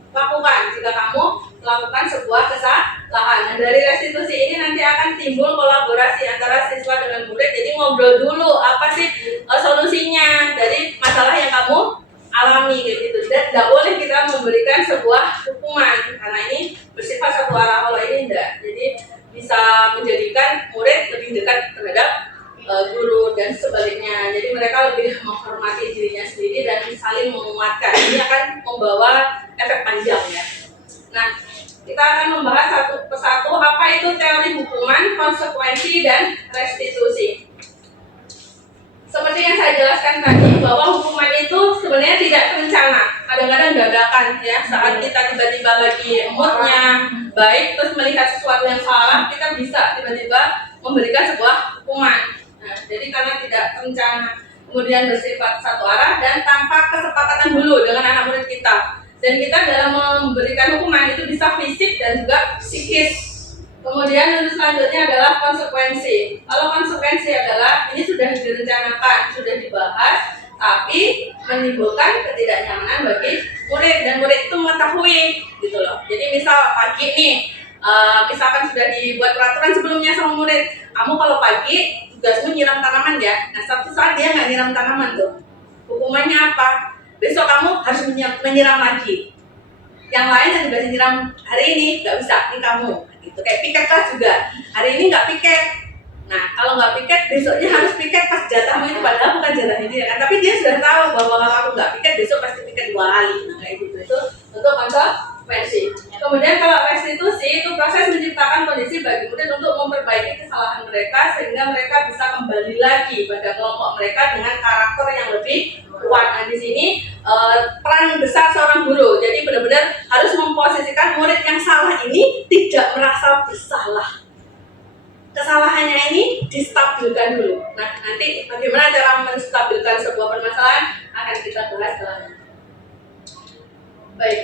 lakukan jika kamu melakukan sebuah kesalahan? Nah, dari restitusi ini nanti akan timbul kolaborasi antara siswa dengan murid. Jadi ngobrol dulu apa sih solusinya dari masalah yang kamu alami gitu. Dan tidak boleh kita memberikan sebuah hukuman karena ini bersifat satu arah. Kalau ini tidak, jadi bisa menjadikan murid lebih dekat terhadap guru dan sebaliknya. Jadi mereka lebih menghormati dirinya sendiri dan saling menguatkan. Ini akan membawa efek panjang ya. Nah, kita akan membahas satu persatu apa itu teori hukuman, konsekuensi, dan restitusi. Seperti yang saya jelaskan tadi bahwa hukuman itu sebenarnya tidak terencana, kadang-kadang dadakan ya. Saat kita tiba-tiba lagi moodnya baik terus melihat sesuatu yang salah, kita bisa tiba-tiba memberikan sebuah hukuman. Nah, jadi karena tidak terencana, kemudian bersifat satu arah dan tanpa kesepakatan dulu dengan anak murid kita. Dan kita dalam memberikan hukuman itu bisa fisik dan juga psikis. Kemudian selanjutnya adalah konsekuensi. Kalau konsekuensi adalah ini sudah direncanakan, sudah dibahas, tapi menimbulkan ketidaknyamanan bagi murid dan murid itu mengetahui gitu loh. Jadi misal pagi nih, misalkan sudah dibuat peraturan sebelumnya sama murid, kamu kalau pagi tugasmu nyiram tanaman ya. Nah, satu saat dia nggak nyiram tanaman tuh, hukumannya apa? Besok kamu harus menyiram lagi. Yang lain yang sudah nyiram hari ini nggak bisa, ini kamu. Gitu. Kayak piket kelas juga, hari ini nggak piket. Nah, kalau nggak piket, besoknya harus piket pas jatahmu itu, padahal bukan jatahnya dia kan. Tapi dia sudah tahu bahwa kalau aku nggak piket, besok pasti piket 2 kali. Nah, kayak gitu. Itu untuk konsekuensi. Kemudian kalau restitusi itu proses menciptakan kondisi bagi murid untuk memperbaiki kesalahan mereka sehingga mereka bisa kembali lagi pada kelompok mereka dengan karakter yang lebih kuat. Nah, di sini peran besar seorang guru. Jadi benar-benar harus memposisikan murid yang salah ini tidak merasa bersalah. Kesalahannya ini distabilkan dulu. Nah, nanti bagaimana cara menstabilkan sebuah permasalahan akan kita bahas selanjutnya. Baik,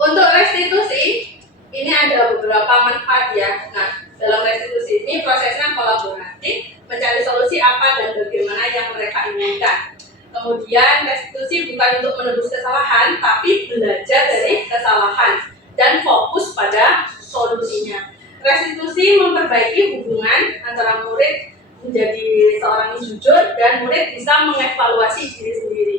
untuk restitusi ini ada beberapa manfaat ya. Nah, dalam restitusi ini prosesnya kolaboratif, mencari solusi apa dan bagaimana yang mereka inginkan. Kemudian restitusi bukan untuk menebus kesalahan, tapi belajar dari kesalahan dan fokus pada solusinya. Restitusi memperbaiki hubungan antara murid menjadi seorang yang jujur dan murid bisa mengevaluasi diri sendiri.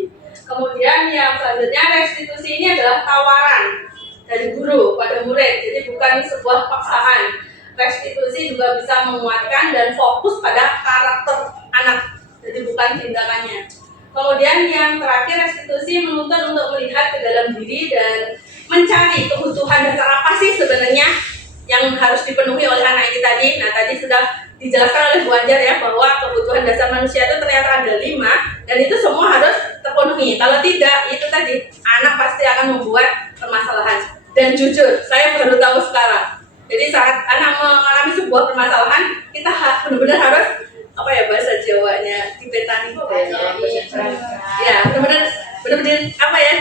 Kemudian yang selanjutnya restitusi ini adalah tawaran dari guru pada murid, jadi bukan sebuah paksaan. Restitusi juga bisa menguatkan dan fokus pada karakter anak, jadi bukan tindakannya. Kemudian yang terakhir restitusi menuntut untuk melihat ke dalam diri dan mencari kebutuhan dasar apa sih sebenarnya yang harus dipenuhi oleh anak ini tadi. Nah, tadi sudah dijelaskan oleh Bu Anjar ya bahwa kebutuhan dasar manusia itu ternyata ada 5 dan itu semua harus terpenuhi. Kalau tidak, itu tadi anak pasti akan membuat permasalahan. Dan jujur, saya baru tahu sekarang. Jadi saat anak mengalami sebuah permasalahan, kita benar-benar harus bahasa Jawanya dipetani ya, benar-benar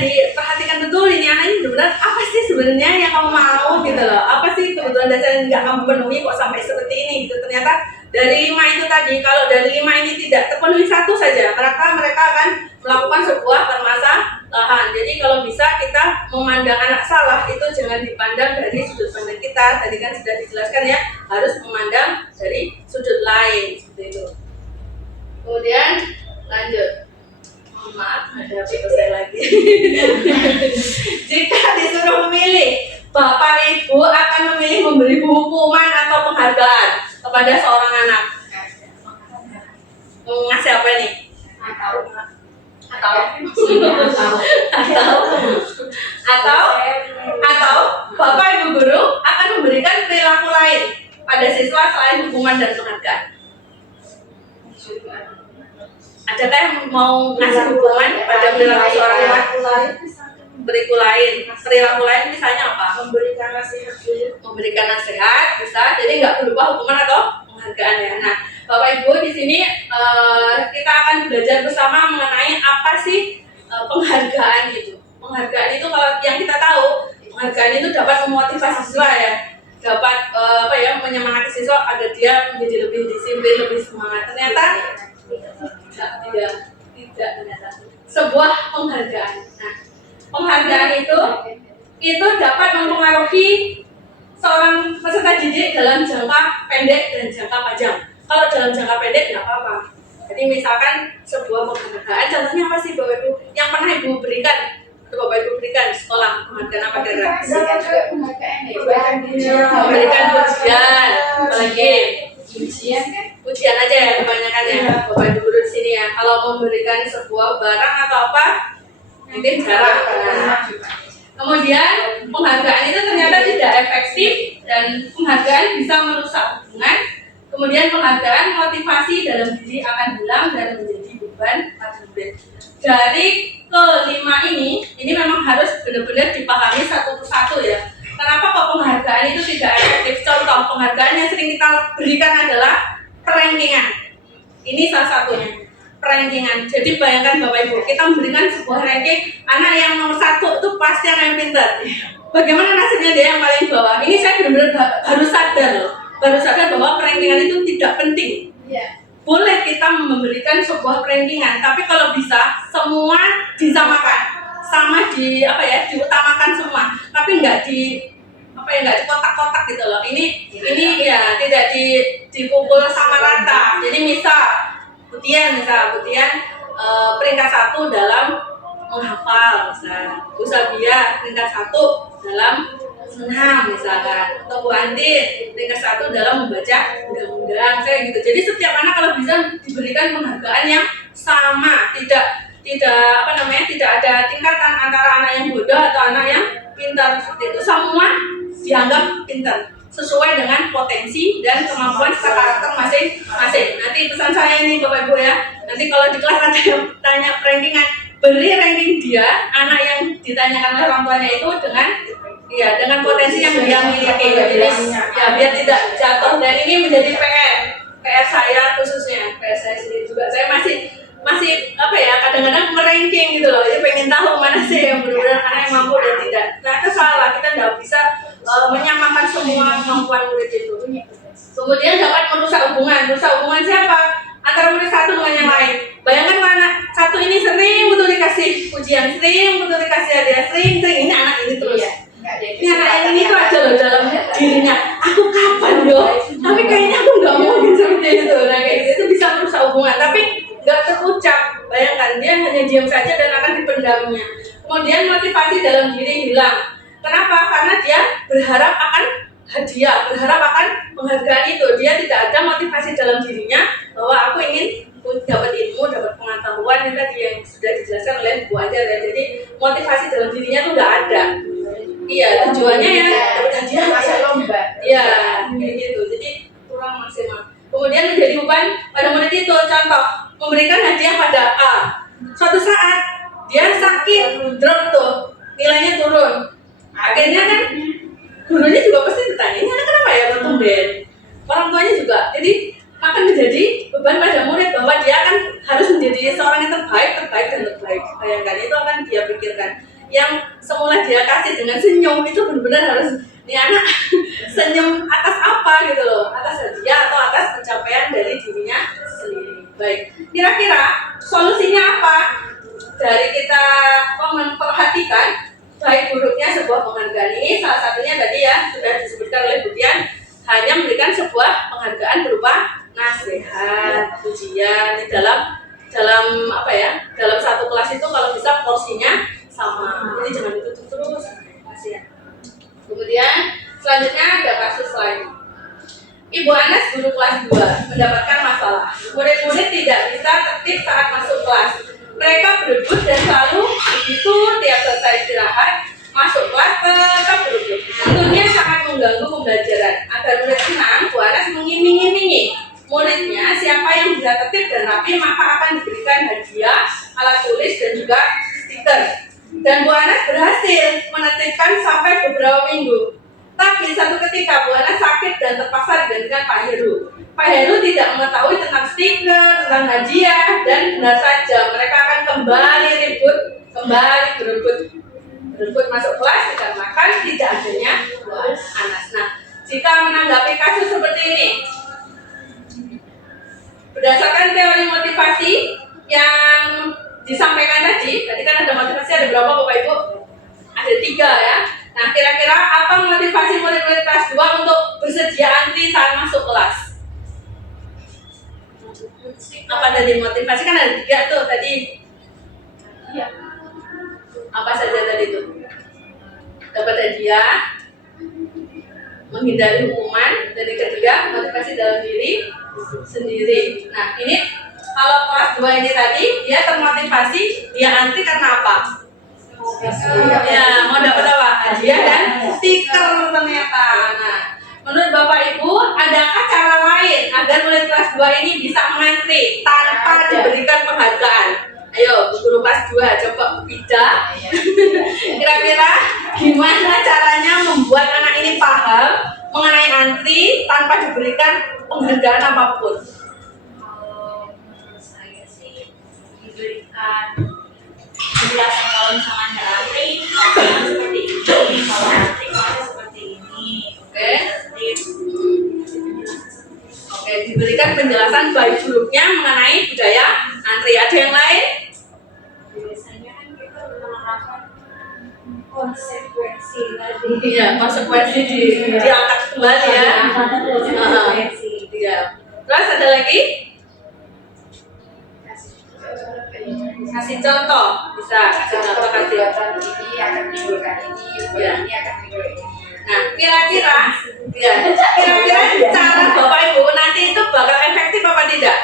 diperhatikan betul ini anak ini benar-benar apa sih sebenarnya yang kamu mau gitu loh, apa sih kebutuhan dasar yang nggak kamu penuhi kok sampai seperti ini gitu. Ternyata dari 5 itu tadi, kalau dari 5 ini tidak terpenuhi 1 saja, mereka akan melakukan sebuah permasalahan. Jadi kalau bisa kita memandang anak salah itu jangan dipandang dari sudut pandang kita, tadi kan sudah dijelaskan ya, harus memandang dari sudut lain seperti itu. Kemudian lanjut, maaf ada saya lagi. Jika disuruh memilih, Bapak Ibu akan memilih memberi hukuman atau penghargaan kepada seorang anak. Ngasih apa nih? Atau Bapak Ibu guru akan memberikan perilaku lain pada siswa selain hukuman dan penghargaan. Adakah yang mau ngasih hukuman pada perilaku seorang anak? perilaku lain misalnya apa? Memberikan nasihat dulu. Memberikan nasihat bisa, jadi nggak berupa hukuman atau penghargaan ya. Nah, Bapak Ibu di sini kita akan belajar bersama mengenai apa sih penghargaan itu. Penghargaan itu kalau yang kita tahu, penghargaan itu dapat memotivasi siswa ya, dapat menyemangati siswa agar dia menjadi lebih disiplin, lebih semangat. Ternyata tidak ternyata sebuah penghargaan. Nah, penghargaan itu dapat mempengaruhi seorang peserta didik dalam jangka pendek dan jangka panjang. Kalau dalam jangka pendek nggak apa-apa. Jadi misalkan sebuah penghargaan, contohnya apa sih Bapak Ibu? Yang pernah Ibu berikan, atau Bapak Ibu berikan di sekolah, penghargaan apa kira-kira? Memberikan pujian, apalagi ujian aja ya kebanyakan ya Bapak Ibu guru di sini ya. Kalau memberikan sebuah barang atau apa mungkin jarang. Nah, kemudian penghargaan itu ternyata tidak efektif dan penghargaan bisa merusak hubungan. Kemudian penghargaan motivasi dalam diri akan hilang dan menjadi beban pada murid. Dari kelima ini memang harus benar-benar dipahami satu persatu ya. Kenapa kok penghargaan itu tidak efektif? Contoh penghargaan yang sering kita berikan adalah perankingan. Ini salah satunya, perankingan. Jadi bayangkan Bapak Ibu, kita memberikan sebuah ranking, anak yang nomor 1 itu pasti anak yang pintar. Bagaimana nasibnya dia yang paling bawah? Ini saya benar-benar baru sadar bahwa perankingan itu tidak penting. Boleh kita memberikan sebuah perankingan, tapi kalau bisa semua disamakan, sama diutamakan semua, tapi nggak di kotak-kotak gitu loh. Ini ya tidak dipukul sama rata. Jadi misal Putian peringkat 1 dalam menghafal, misal Bu Sabia peringkat 1 dalam senam misalkan, atau Bu Andi peringkat 1 dalam membaca undang-undang, saya gitu. Jadi setiap anak kalau bisa diberikan penghargaan yang sama, tidak ada tingkatan antara anak yang bodoh atau anak yang pintar. Seperti itu, semua dianggap pintar sesuai dengan potensi dan kemampuan karakter masing-masing. Nanti pesan saya ini Bapak Ibu ya, nanti kalau di kelas ada yang tanya rankingan, beri ranking dia, anak yang ditanyakan oleh orang tuanya itu dengan potensi yang dia miliki. Jadi ya biar tidak jatuh, dan ini menjadi PR saya khususnya, PR saya sendiri juga. Saya masih kadang-kadang meranking gitu loh. Jadi pengen tahu mana sih yang benar-benar anak yang mampu dan tidak. Nah itu salah, kita tidak bisa menyamakan semua kemampuan murid itu. Kemudian dapat merusak hubungan. Merusak hubungan siapa? Antara murid satu dengan yang lain. Bayangkan anak satu ini sering betul dikasih pujian, sering betul dikasih hadiah, sering ini anak ini terus. Ini anak yang ini tuh aja loh dalam dirinya, aku kapan yo? Tapi kayaknya aku nggak mau gitu seperti itu. Nah kayak gitu itu bisa merusak hubungan, tapi nggak terucap. Bayangkan dia hanya diam saja dan akan dipendamnya. Kemudian motivasi dalam diri hilang. Kenapa? Karena dia berharap akan hadiah, berharap akan penghargaan itu. Dia tidak ada motivasi dalam dirinya bahwa aku ingin dapat ilmu, dapat pengetahuan yang tadi yang sudah dijelaskan oleh Bu Ajar ya. Jadi motivasi dalam dirinya itu nggak ada. Iya, tujuannya ya dapat hadiah, masa lomba. Iya, kayak gitu. Jadi kurang maksimal. Kemudian menjadi beban pada murid itu. Contoh, memberikan hadiah pada A. Suatu saat dia sakit, drop tuh, nilainya turun. Akhirnya kan gurunya juga pasti bertanya, ini anak kenapa ya tumben? Orang tuanya juga. Jadi akan menjadi beban pada murid bahwa dia akan harus menjadi seorang yang terbaik. Bayangkan itu akan dia pikirkan. Yang semula dia kasih dengan senyum itu benar-benar harus ini anak senyum atas apa gitu loh, atas hadiah atau atas pencapaian dari dirinya sendiri. Baik, kira-kira solusinya apa? Dari kita memperhatikan baik buruknya sebuah penghargaan ini, salah satunya tadi ya sudah disebutkan oleh Bu Tian, hanya memberikan sebuah penghargaan berupa nasihat, pujian di dalam satu kelas itu kalau bisa porsinya sama, jadi jangan ditutup terus. Kasih ya. Kemudian selanjutnya ada kasus lain. Ibu Anas guru kelas 2 mendapatkan masalah. Murid-murid tidak bisa tertib saat masuk kelas. Mereka berebut dan selalu begitu tiap selesai istirahat masuk kelas tetap berebut. Tentunya sangat mengganggu pembelajaran. Agar murid senang, Bu Anas mengiming-imingi muridnya siapa yang bisa tertib dan rapi maka akan diberikan hadiah, alat tulis dan juga stiker. Dan Bu Anas berhasil minggu. Tapi satu ketika Bu Ana sakit dan terpaksa digantikan Pak Heru. Pak Heru tidak mengetahui tentang stiker, tentang hadiah, dan benar saja mereka akan kembali ribut, kembali berebut masuk kelas dikarenakan tidak adanya Bu Anas. Nah, jika menanggapi kasus seperti ini, berdasarkan teori motivasi yang disampaikan tadi kan ada motivasi ada berapa Bapak Ibu? Ada 3 ya. Nah, kira-kira apa motivasi murid-murid kelas 2 untuk bersedia antri saat masuk kelas? Apa tadi motivasi kan ada 3 tuh tadi? Iya. Apa saja tadi tuh? Dapat hadiah, menghindari hukuman, dan yang ketiga motivasi dalam diri sendiri. Nah, ini kalau kelas 2 ini tadi dia termotivasi, dia antri karena apa? Ya, mau dapat apa? Hadiah dan stiker ternyata. Nah, menurut Bapak Ibu, adakah cara lain agar murid kelas 2 ini bisa mengantri tanpa diberikan penghargaan? Ayo, Bu Guru kelas 2, coba Bu Pida. Kira-kira gimana caranya membuat anak ini paham mengenai antri tanpa diberikan penghargaan apapun? Kalau menurut saya sih diberikan penjelasan kalau misalnya nggak antri seperti ini, kalau antri kalau seperti ini. Oke, diberikan penjelasan baik buruknya mengenai budaya antri. Ada yang lain? Biasanya kan kita menerapkan konsekuensi tadi. Iya, konsekuensi diangkat kembali ya. Konsekuensi. Iya. Terus ada lagi? Kasih contoh, bisa kasih contoh kasih. Ini akan menimbulkan ini, Ya. ini akan menimbulkan ini. Nah, kira-kira cara Bapak Ibu nanti itu bakal efektif apa tidak?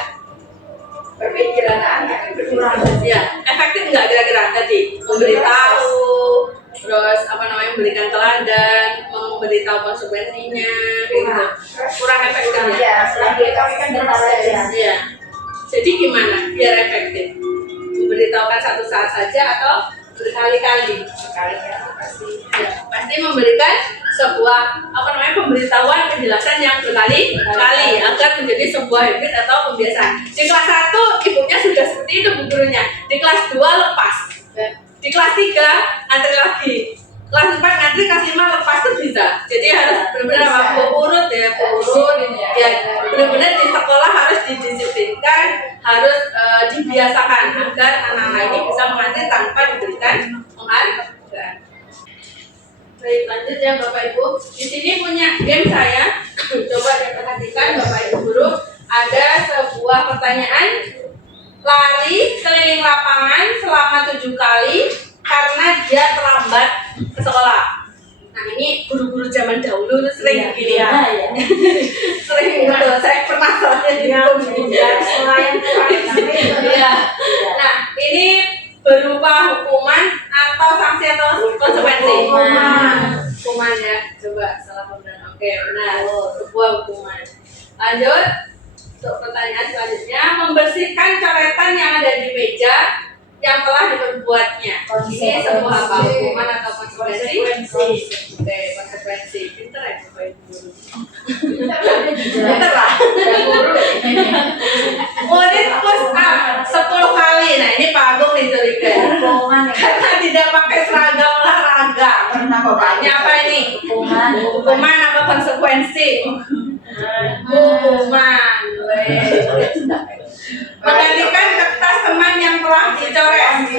Berpikiran anak berkurang. Ya, efektif nggak kira-kira tadi? Memberitahu, terus memberikan teladan, memberitahu konsekuensinya, gitu. Kurang efektif ya? Ya, selagi kami kan benar saja. Iya. Jadi gimana biar efektif? Memberitahukan satu saat saja atau berkali-kali? Sekali-kali pasti. Ya, pasti memberikan sebuah pemberitahuan penjelasan yang berkali-kali agar menjadi sebuah habit atau kebiasaan. Di kelas 1 ibunya sudah seperti itu Bu gurunya. Di kelas 2 lepas. Di kelas 3 antri lagi. Kelas 4 ngantri, kelas 5 lepas tuh bisa. Jadi harus benar-benar urut ya, benar-benar di sekolah harus didisiplinkan, harus dibiasakan agar anak-anak ini bisa mengantri tanpa diberikan penghargaan. Baik, lanjut ya Bapak Ibu. Di sini punya game saya. Coba diperhatikan Bapak Ibu guru. Ada sebuah pertanyaan. Lari keliling lapangan selama 7 kali karena dia terlambat ke sekolah. Nah, ini guru-guru zaman dahulu tuh sering begini ya. Sering gitu. Saya pernah soalnya di Iya. Nah, ini berupa hukuman atau sanksi atau konsekuensi? Hukuman ya. Coba salah pembenaran. Oke, benar. Sebuah hukuman. Lanjut. Untuk pertanyaan selanjutnya, membersihkan coretan yang ada di meja yang telah diperbuatnya. Ini sebuah apa? Hukuman atau konsekuensi? Oke, konsekuensi. Pinter ya Bapak Ibu. Pinter lah. Murid push up 10 kali. Nah, ini Pak Agung nih curiga. Karena tidak pakai seragam olahraga. Bapaknya apa ini? Hukuman apa konsekuensi? Hukuman. Menggantikan kertas teman yang telah dicoret.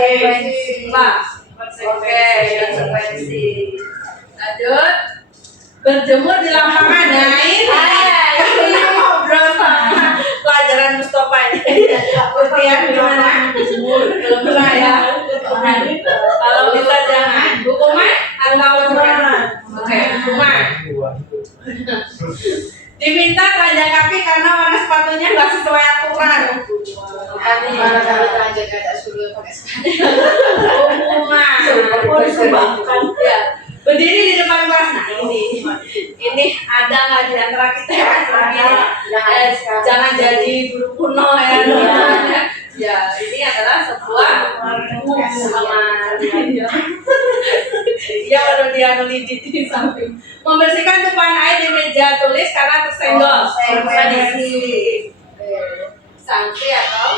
Oke, konsekuensi. Lanjut. Berjemur di lapangan. Nah, ini ngobrol sama pelajaran Mustafa ini. Latihan gimana? Belum pernah ya. Kalau bisa jangan. Hukuman atau hukuman? Oke, hukuman. Diminta telanjang kaki karena warna sepatunya nggak sesuai aturan. Mana kalau telanjang ada suruh pakai sepatu. Hukuman. Ya. Berdiri di depan kelas. Nah, ini ada nggak di antara kita yang jangan jadi guru kuno ya. Ya, ini adalah sebuah hukuman. Dia baru dia neliti di samping. Membersihkan tumpahan air di meja tulis karena tersenggol. Sanksi atau?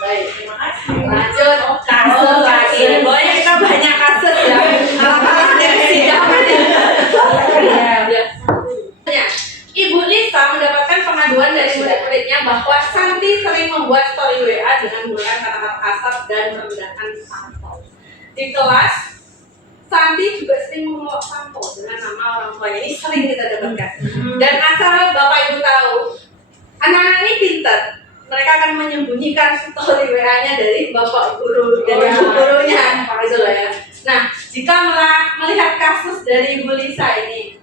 Baik, terima kasih. Lanjut, kasus lagi. Pokoknya kita banyak kasus ya. Hal-hal dari sidang. Ya. Ibu Lisa mendapatkan pengaduan dari murid-muridnya bahwa Santi sering membuat story WA dengan menggunakan kata-kata kasar dan merendahkan Santo. Di kelas, Santi juga sering mengelak Santo dengan nama orang tuanya. Ini sering kita dapatkan. Dan asal Bapak Ibu tahu, anak-anak ini pintar. Mereka akan menyembunyikan story WA-nya dari Bapak Guru dan Ibu Gurunya. Gitu lah ya. Nah, jika melihat kasus dari Ibu Lisa ini,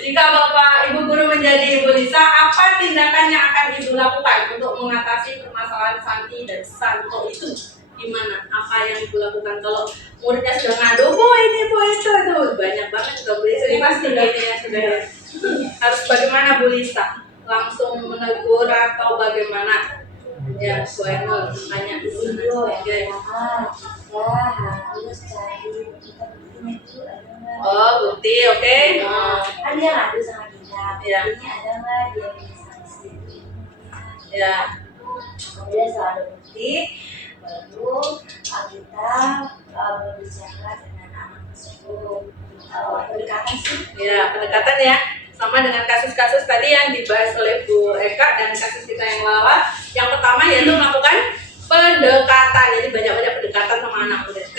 jika Bapak Ibu Guru menjadi Ibu Lisa, apa tindakan yang akan Ibu lakukan untuk mengatasi permasalahan Santi dan Santo itu? Gimana? Apa yang Ibu lakukan kalau muridnya sudah ngadu, Bu ini, Bu itu banyak banget juga Bu Lisa. Ini pasti ya sudah ya. Harus bagaimana Bu Lisa? Langsung menegur atau bagaimana? Ya, Bu Enol tanya di sini. Harus cari itu ada nggak? Oh, bukti, oke. Kan dia ngadu sama kita. Iya. Buktinya ada nggak dia punya sanksi? Ya. Kemudian setelah ada bukti, baru kita berbicara dengan anak tersebut. Pendekatan sih. Ya, pendekatan ya. Sama dengan kasus-kasus tadi yang dibahas oleh Bu Eka dan kasus kita yang lawan. Yang pertama yaitu melakukan pendekatan. Jadi banyak-banyak pendekatan sama anak murid.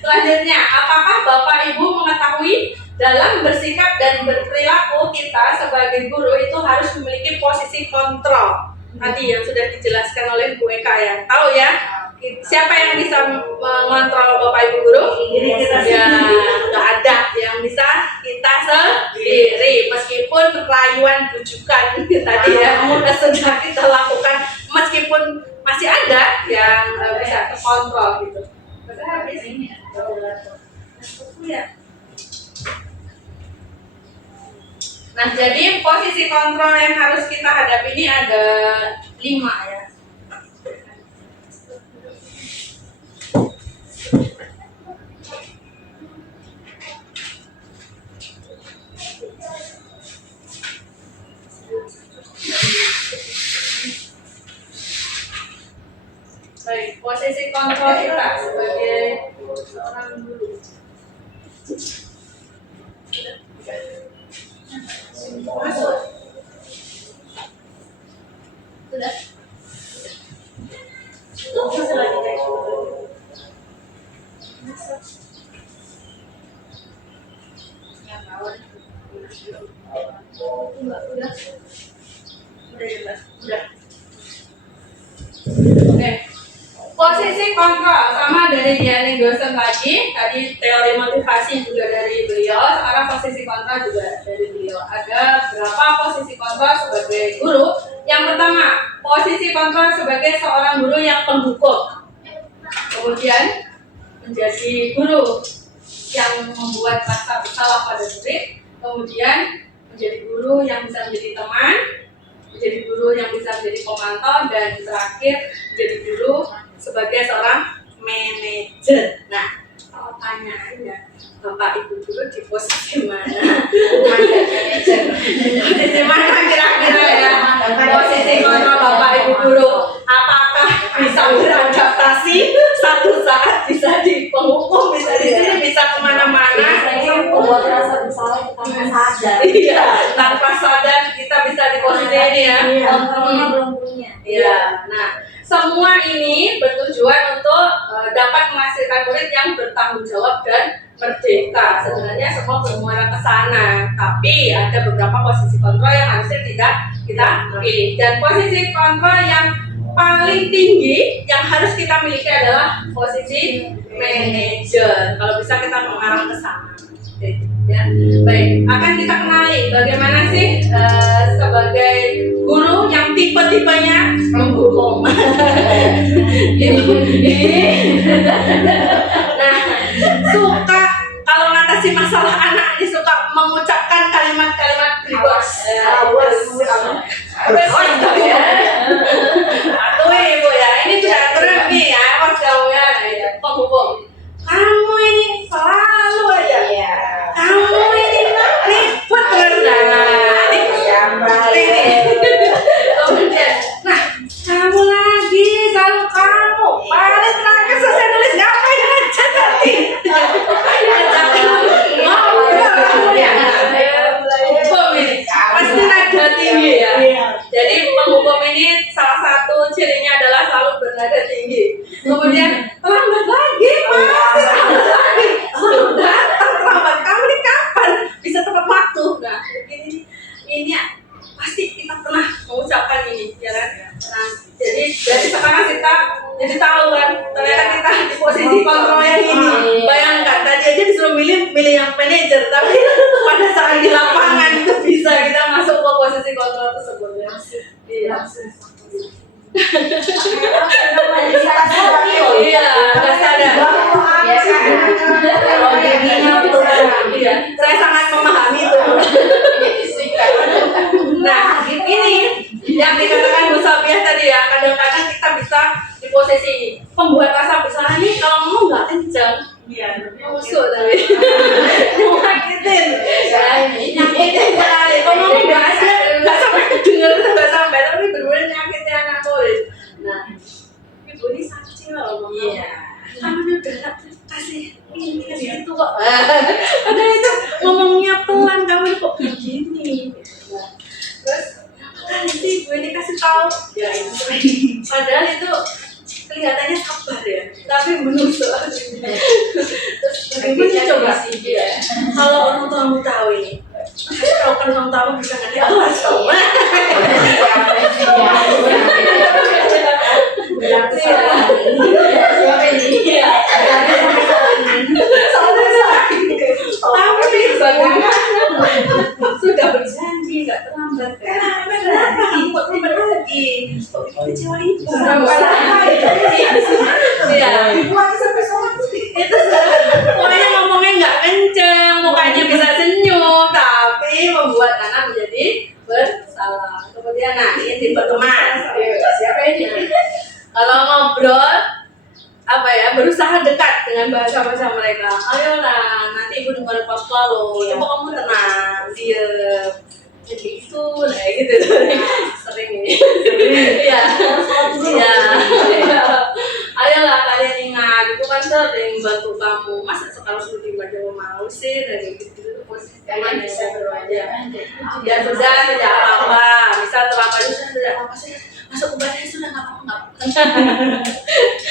Selanjutnya, apakah Bapak Ibu mengetahui dalam bersikap dan berperilaku kita sebagai guru itu harus memiliki posisi kontrol? Tadi yang sudah dijelaskan oleh Bu Eka ya. Tahu ya? Siapa yang bisa mengontrol Bapak Ibu Guru? Ya, nggak ada. Yang bisa kita sendiri. Meskipun rayuan bujukan tadi ya sudah kita lakukan, meskipun masih ada yang bisa terkontrol gitu. Habis ini ya. Nah, jadi posisi kontrol yang harus kita hadapi ini ada 5 ya. Baik, posisi kontrol kita sebagai seorang guru. Masuk. Sudah. Masuk lagi guys. Masuk. Yang bawah. Udah. Udah. Oke. Posisi kontrol sama dari Diane Gosen tadi teori motivasi juga dari beliau, sekarang posisi kontrol juga dari beliau. Ada berapa posisi kontrol sebagai guru? Yang pertama, posisi kontrol sebagai seorang guru yang penghukum. Kemudian menjadi guru yang membuat rasa bersalah pada murid. Kemudian menjadi guru yang bisa menjadi teman, menjadi guru yang bisa menjadi pemantau, dan terakhir menjadi guru sebagai seorang manajer. Nah, pertanyaannya, Bapak Ibu Guru di posisi mana? Posisi mana kira-kira ya? Posisi kontrol Bapak Ibu Guru. Apakah bisa beradaptasi satu saat bisa di penghukum, bisa di sini, bisa kemana-mana? Membuat rasa bersalah kita nggak sadar. Iya, tanpa sadar kita bisa di posisi ini ya. Kontrolnya belum punya. Iya, nah semua ini bertujuan untuk dapat menghasilkan murid yang bertanggung jawab dan merdeka. Sebenarnya semua bermuara ke sana, tapi ada beberapa posisi kontrol yang harusnya tidak kita pilih. Dan posisi kontrol yang paling tinggi yang harus kita miliki adalah posisi manajer. Kalau bisa kita mengarah ke sana. Ya. Baik, akan kita kenali bagaimana sih sebagai guru yang tipe-tipenya menghukum. Nah, suka kalau ngatasi masalah anak ini suka mengucapkan kalimat-kalimat berikut. Atau ibu ya, ini sudah aturan Kamu lagi, selalu kamu. Paling terakhir selesai nulis ngapain aja tadi? Mau kamu ya? Hukum ini pasti nada tinggi ya. Jadi penghukum ini salah satu cirinya adalah selalu bernada tinggi. Kemudian terlambat lagi, masih terlambat lagi. Sudah terlambat. Kamu ini kapan bisa tepat waktu? Nah, ini pasti kita pernah mengucapkan ini, ya kan? Nah, jadi dari sekarang kita jadi tahu kan, ternyata kita di posisi kontrol yang ini. Bayangkan tadi aja disuruh milih yang manajer, tapi pada saat di lapangan itu bisa kita masuk ke posisi kontrol tersebut ya. Iya. Iya, nggak sadar. Iya, saya sangat memahami itu. Nah, ini yang dikatakan Bu Sabiah tadi ya, kadang-kadang kita bisa di posisi pembuat rasa bersalah ini kalau ngomong nggak kencang, musuh tapi nyakitin, nyakitin sekali. Kalau ngomong nggak sampai kedengar, nggak sampai, tapi benar-benar nyakitin anak murid. Nah, ibu ini sakit loh ngomongnya. Kamu udah kasih ini itu kok. Ada itu ngomongnya pelan, kamu kok begini. Terus kan sih gue ini kasih tahu ya ini padahal itu kelihatannya sabar ya tapi menusuk. Terus bagaimana coba sih ya kalau orang tua kamu tahu ini kalau kan orang tua bisa nggak diawas sama sudah berjanji nggak terlambat kan? Kenapa kamu kok terlambat lagi? Kok bikin kecewa ibu? Iya. Itu pokoknya ngomongnya nggak kenceng, mukanya bisa senyum, tapi membuat anak menjadi bersalah. Kemudian nah ini tipe teman. Siapa ini? Kalau ngobrol apa ya berusaha dekat dengan bahasa mereka. Ayolah nanti ibu dengar apa loh. Coba kamu tenang, diam. Jadi itu kayak gitu sering ini. Iya. Iya. Ayolah kalian ingat itu kan sering bantu kamu. Masa sekarang sudah dibaca mau sih dari gitu posisi teman bisa aja. Ya sudah tidak apa-apa. Bisa terlambat sudah apa sih? Masuk ke badan sudah nggak apa-apa.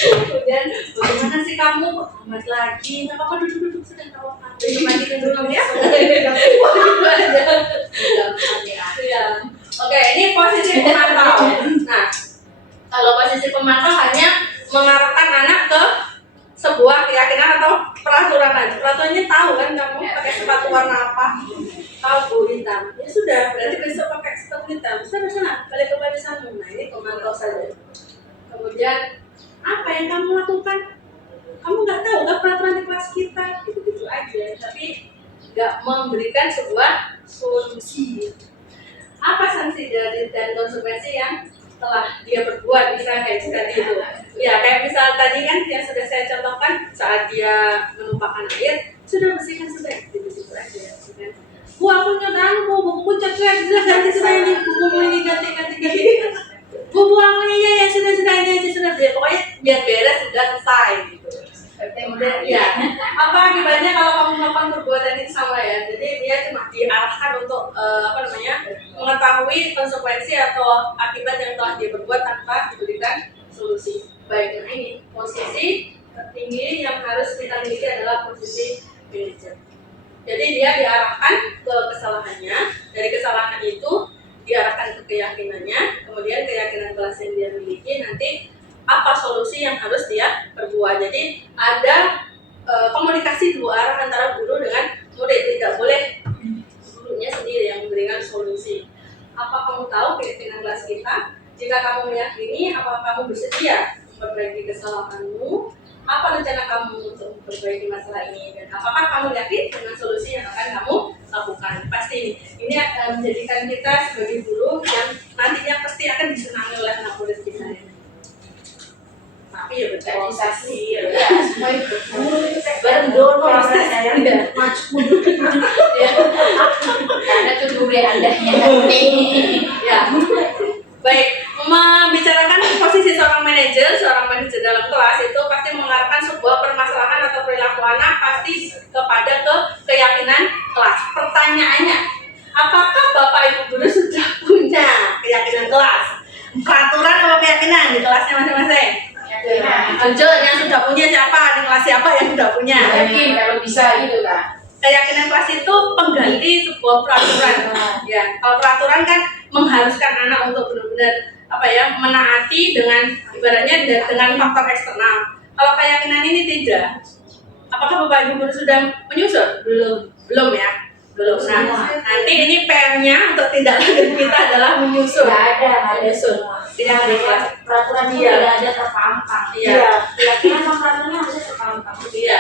Kemudian bagaimana sih kamu terlambat lagi? Nggak apa-apa duduk sudah nggak apa-apa. Duduk lagi duduk ya. Iya. Oke, ini posisi pemantau. Nah, kalau posisi pemantau hanya mengarahkan anak ke sebuah keyakinan atau peraturan aja. Peraturannya tahu kan kamu pakai sepatu warna apa? Tahu Bu hitam. Ya sudah, berarti besok pakai sepatu hitam. Sana balik ke barisanmu. Nah, ini pemantau saja. Kemudian apa yang kamu lakukan? Kamu nggak tahu kan peraturan di kelas kita gitu aja, tapi nggak memberikan sebuah solusi. Apa sanksi dari dan konsekuensi yang telah dia berbuat misalnya kayak tadi itu? Ya kayak misal tadi kan yang sudah saya contohkan saat dia menumpahkan air sudah bersihkan sudah gitu aja. Bu aku nyadar buku cat sudah ganti sudah ini buku ini ganti. Bu aku ini ya sudah ini aja sudah ya pokoknya biar beres sudah selesai gitu. Kemudian ya apa akibatnya kalau kamu melakukan perbuatan itu sama ya, jadi dia cuma diarahkan untuk mengetahui konsekuensi atau akibat yang telah dia berbuat tanpa diberikan solusi. Baik, nah ini posisi tertinggi yang harus kita miliki adalah posisi manajer. Jadi dia diarahkan ke kesalahannya, dari kesalahan itu diarahkan ke keyakinannya, kemudian keyakinan kelas yang dia miliki nanti apa solusi yang harus dia perbuat. Jadi ada komunikasi dua arah antara guru dengan murid, tidak boleh gurunya sendiri yang memberikan solusi. Apa kamu tahu keyakinan kelas kita? Jika kamu meyakini, apakah kamu bersedia memperbaiki kesalahanmu? Apa rencana kamu untuk memperbaiki masalah ini? Dan apakah kamu yakin dengan solusi yang akan kamu lakukan? Pasti ini akan menjadikan kita sebagai guru yang nantinya pasti akan disenangi oleh anak murid kita. Tapi ya berproses ya semua itu berproses ya maju mundur ya karena itu dulu andanya ya baik membicarakan keyakinan di kelasnya masing-masing? Lanjut, yang sudah punya siapa? Di kelas siapa yang sudah punya? Yakin kalau bisa gitu Kak. Keyakinan kelas itu pengganti sebuah peraturan. Ya, kalau peraturan kan mengharuskan anak untuk benar-benar menaati dengan ibaratnya dengan faktor eksternal. Kalau keyakinan ini tidak. Apakah Bapak Ibu guru sudah menyusun? Belum ya. Belum. Nah, nanti ini PR-nya untuk tindak lanjut kita adalah menyusun. Menyusun. Tidak ada kelas. Peraturan Iya. tidak ada terpampang. Iya. Keyakinan sama peraturannya harusnya terpampang. Iya,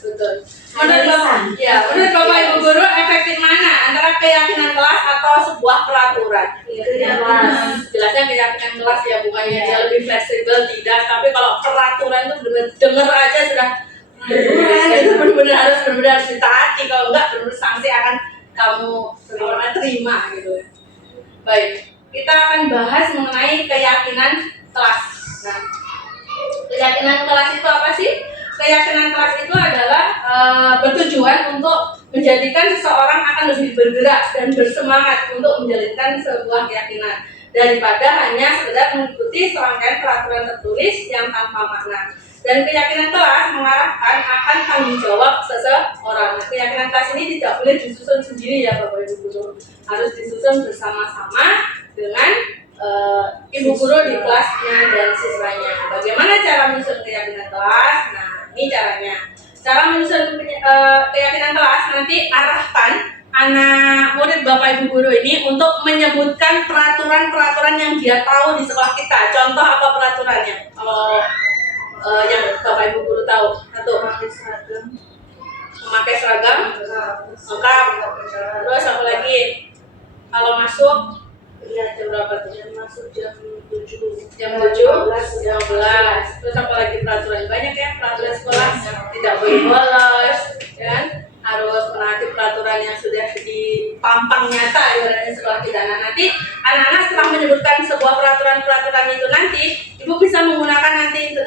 betul. Menurut Bapak Ibu guru efektif mana antara keyakinan kelas atau sebuah peraturan? Keyakinan kelas. Jelasnya keyakinan kelas ya, bukannya dia lebih fleksibel tidak, tapi kalau peraturan itu benar dengar aja sudah itu benar-benar harus ditaati, kalau enggak benar-benar sanksi akan kamu terima gitu. Baik, kita akan bahas mengenai keyakinan kelas. Nah, keyakinan kelas itu apa sih? Keyakinan kelas itu adalah bertujuan untuk menjadikan seseorang akan lebih bergerak dan bersemangat untuk menjalankan sebuah keyakinan daripada hanya sekedar mengikuti serangkaian peraturan tertulis yang tanpa makna. Dan keyakinan kelas mengarahkan akan tanggung jawab seseorang. Nah, keyakinan kelas ini tidak boleh disusun sendiri ya Bapak Ibu guru, harus disusun bersama-sama dengan ibu guru di kelasnya dan siswanya. Bagaimana cara menyusun keyakinan kelas? Nah, ini caranya. Cara menyusun keyakinan kelas, nanti arahkan anak murid Bapak Ibu guru ini untuk menyebutkan peraturan-peraturan yang dia tahu di sekolah kita. Contoh apa peraturannya? Kalau yang Bapak Ibu guru tahu, satu, memakai seragam lengkap. Terus apa lagi? Kalau masuk jam berapa tuh? Masuk jam 7. Jam 15. Terus apa lagi peraturan? Banyak ya peraturan sekolah. Tidak boleh bolos, kan? Harus menaati peraturan yang sudah dipampang nyata ibaratnya sekolah kita. Nah, nanti anak-anak setelah menyebutkan sebuah peraturan itu nanti ibu bisa menggunakan nanti itu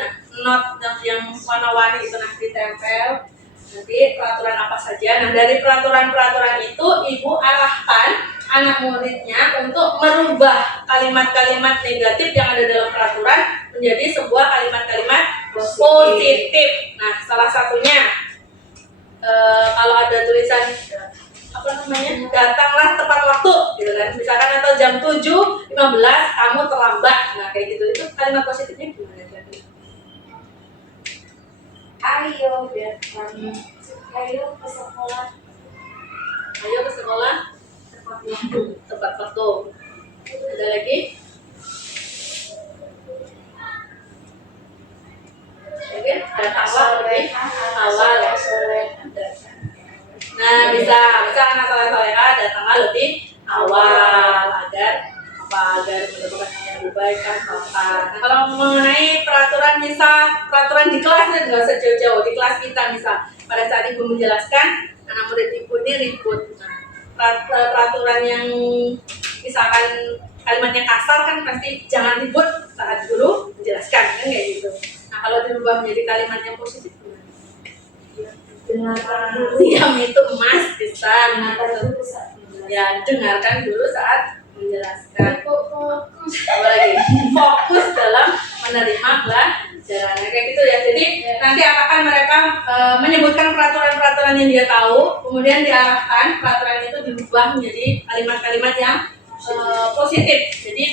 not yang warna-warni itu nanti ditempel nanti peraturan apa saja. Nah, dari peraturan-peraturan itu ibu arahkan anak muridnya untuk merubah kalimat-kalimat negatif yang ada dalam peraturan menjadi sebuah kalimat-kalimat positif. Nah, salah satunya kalau ada tulisan datanglah tepat waktu gitu kan, misalkan atau jam 7.15 kamu terlambat. Nah, kayak gitu, itu kalimat positifnya gimana? Ayo ke sekolah. Ayo ke sekolah tepat waktu. Ada lagi? Oke, datanglah lebih awal. Nah, bisa anak soleh-soleha datanglah lebih awal agar mendapatkan yang lebih baik kan. Nah, kalau mengenai peraturan, misal peraturan di kelas itu nggak usah jauh-jauh, di kelas kita misal pada saat ibu menjelaskan anak murid ibu ini ribut. Nah, peraturan yang misalkan kalimatnya kasar kan pasti jangan ribut saat guru menjelaskan kan kayak gitu. Nah, kalau dirubah menjadi kalimat yang positif gimana? Diam itu emas bisa. Ya, dengarkan dulu saat menjelaskan. Apalagi fokus dalam menerima pelajaran kayak gitu ya. Jadi nanti akan mereka menyebutkan peraturan-peraturan yang dia tahu, kemudian diarahkan peraturan itu dirubah menjadi kalimat-kalimat yang positif. Jadi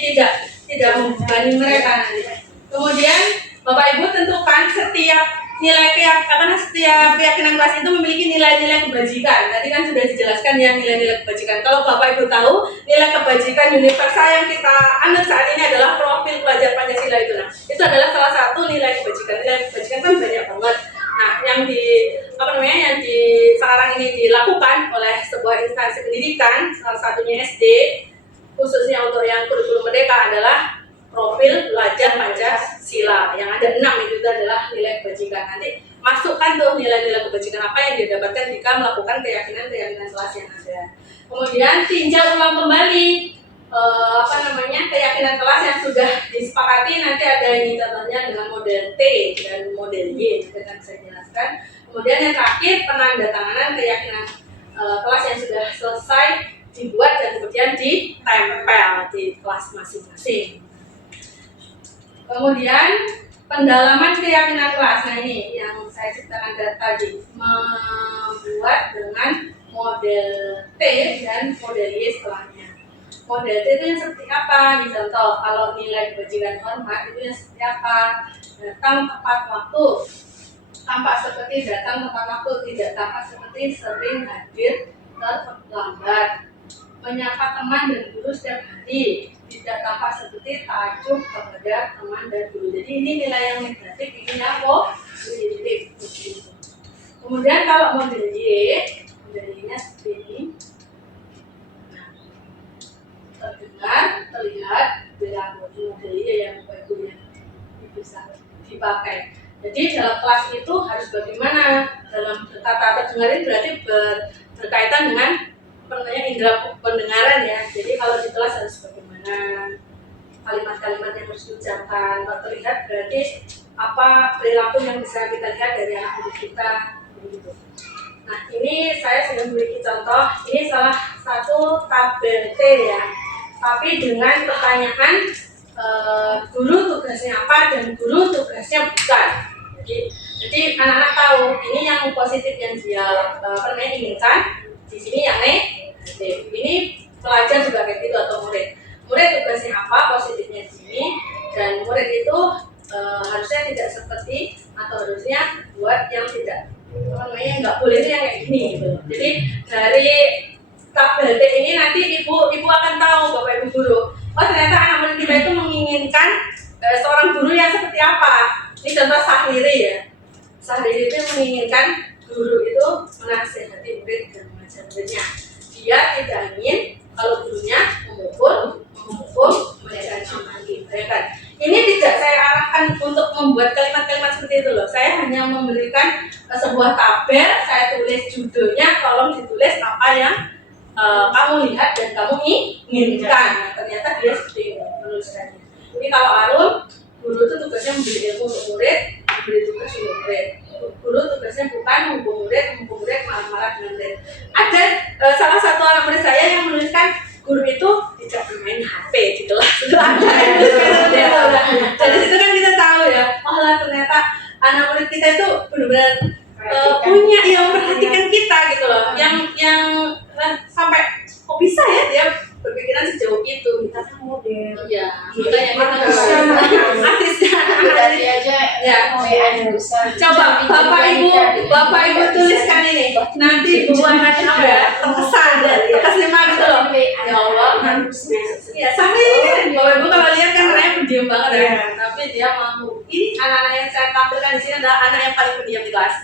tidak membebani mereka nanti. Kemudian Bapak Ibu tentukan setiap keyakinan kelas itu memiliki nilai-nilai kebajikan. Tadi kan sudah dijelaskan ya nilai-nilai kebajikan. Kalau Bapak Ibu tahu, nilai kebajikan universal yang kita ambil saat ini adalah profil pelajar Pancasila itu. Nah, itu adalah salah satu nilai kebajikan. Nilai kebajikan kan banyak banget. Nah, yang sekarang ini dilakukan oleh sebuah instansi pendidikan, salah satunya SD, khususnya untuk yang kurikulum merdeka adalah profil pelajar Pancasila yang ada 6 itu adalah nilai kebajikan. Nanti masukkan tuh nilai-nilai kebajikan apa yang didapatkan jika melakukan keyakinan kelas yang ada. Kemudian tinjau ulang kembali keyakinan kelas yang sudah disepakati. Nanti ada ini contohnya dengan model T dan model Y, nanti akan saya jelaskan. Kemudian yang terakhir penandatanganan keyakinan kelas yang sudah selesai dibuat dan kemudian ditempel di kelas masing-masing. Kemudian pendalaman keyakinan kelas. Nah ini yang saya ceritakan tadi, membuat dengan model T dan model Y setelahnya. Model T itu yang seperti apa? Nih contoh, kalau nilai bajingan hormat itu yang seperti apa? Datang tepat waktu, tampak seperti datang tepat waktu, tidak tampak seperti sering hadir terlambat, menyapa teman dan guru setiap hari, tidak tampak seperti takjub kepada teman dan guru. Jadi ini nilai yang negatif, ini yang positif. Kemudian kalau model Y, modelnya seperti ini. Nah, terdengar, terlihat, model Y yang Bapak Ibu yang bisa dipakai. Jadi dalam kelas itu harus bagaimana? Dalam kata terdengar ini berarti berkaitan dengan indera pendengaran ya. Jadi kalau di kelas harus bagaimana, kalimat-kalimat yang harus diucapkan. Kalau terlihat berarti apa perilaku yang bisa kita lihat dari anak didik kita begitu. Nah ini saya sudah memiliki contoh. Ini salah satu tabel T ya, tapi dengan pertanyaan guru tugasnya apa dan guru tugasnya bukan. Jadi anak-anak tahu ini yang positif yang dia inginkan, di sini yang negatif. Ini pelajar juga kayak gitu atau murid. Murid tugasnya apa, positifnya di sini, dan murid itu harusnya tidak seperti atau harusnya buat yang tidak nggak boleh yang kayak gini gitu. Jadi dari tabel T ini nanti ibu akan tahu Bapak Ibu guru. Oh ternyata anak murid kita itu menginginkan seorang guru yang seperti apa. Ini contoh Sahriri ya. Sahriri itu menginginkan guru itu menasihati murid dan mengajar muridnya. Dia tidak ingin kalau gurunya memukul, mencaci maki. Ini tidak saya arahkan untuk membuat kalimat-kalimat seperti itu loh. Saya hanya memberikan sebuah tabel, saya tulis judulnya, tolong ditulis apa yang kamu lihat dan kamu inginkan. Nah, ternyata dia seperti itu menuliskannya. Ini kalau Arul, guru itu tugasnya memberi ilmu untuk murid, memberi tugas untuk murid. Guru tugasnya bukan menghukum murid marah-marah dengan murid. Ada salah satu anak murid saya yang menuliskan guru itu tidak bermain HP di kelas. Itu ada yang menuliskan. Jadi situ kan kita tahu ya, oh lah ternyata anak murid kita itu benar-benar punya yang memperhatikan kita gitu loh. Yang sampai kok bisa ya dia berpikiran sejauh itu. Kita kan model. Iya, makanya kita harus artisnya Tadi aja ya. WA besar. Coba Bapak Ibu tuliskan ini. Nanti buahannya apa ya? Terkesan, terkesima gitu loh. Ya Allah. Ya sama ini kan. Bapak Ibu kalau lihat kan anaknya pendiam banget ya. Tapi dia mampu. Ini anak-anak yang saya tampilkan di sini adalah anak yang paling pendiam di kelas.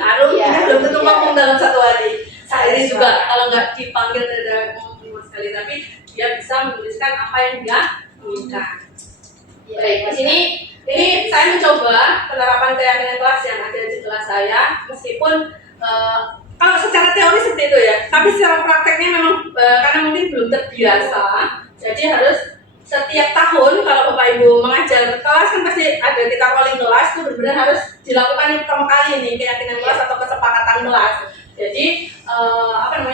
Arul belum tentu ngomong dalam satu hari. Saya ini juga kalau nggak dipanggil dari ngomong sekali, tapi dia bisa menuliskan apa yang dia inginkan. Baik, di sini ini saya mencoba penerapan keyakinan kelas yang ada di kelas saya, meskipun kalau secara teori seperti itu ya, tapi secara prakteknya memang karena mungkin belum terbiasa, jadi harus setiap tahun kalau Bapak Ibu mengajar kelas kan pasti ada kita calling kelas, itu benar-benar harus dilakukan yang pertama kali nih keyakinan kelas atau kesepakatan kelas. Jadi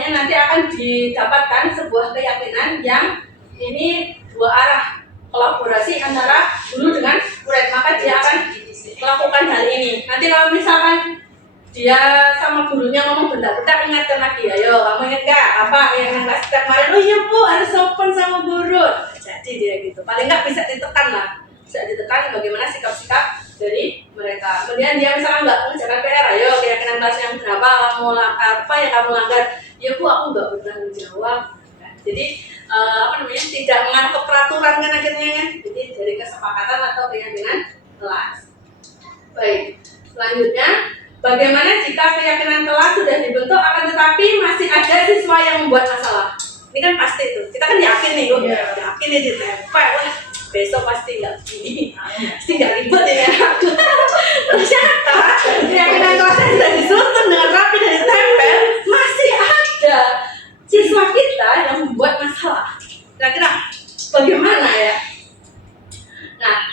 nanti akan didapatkan sebuah keyakinan yang ini dua arah, kolaborasi antara guru dengan murid, maka dia akan melakukan hal ini. Nanti kalau misalkan dia sama gurunya ngomong bentar-bentar, ingatkan lagi, ayo kamu ingat gak apa yang kelas setiap kemarin, oh iya bu harus sopan sama guru. Jadi dia gitu, paling nggak bisa ditekan lah, bisa ditekan bagaimana sikap-sikap dari mereka. Kemudian dia misalkan nggak mengerjakan PR, ayo keyakinan kelas yang berapa kamu apa yang kamu langgar, ya bu aku nggak bertanggung jawab. Jadi tidak mengarah ke peraturan kan akhirnya kan. Jadi dari kesepakatan atau keyakinan kelas. Baik, selanjutnya bagaimana jika keyakinan kelas sudah dibentuk akan tetapi masih ada siswa yang membuat masalah? Ini kan pasti tuh, kita kan yakin nih, yakin nih ditempel, besok pasti nggak begini, pasti nggak ribet ya. Ternyata keyakinan kelasnya sudah disusun dengan rapi dan ditempel, masih ada siswa kita yang membuat masalah. Kira-kira bagaimana ya? Nah,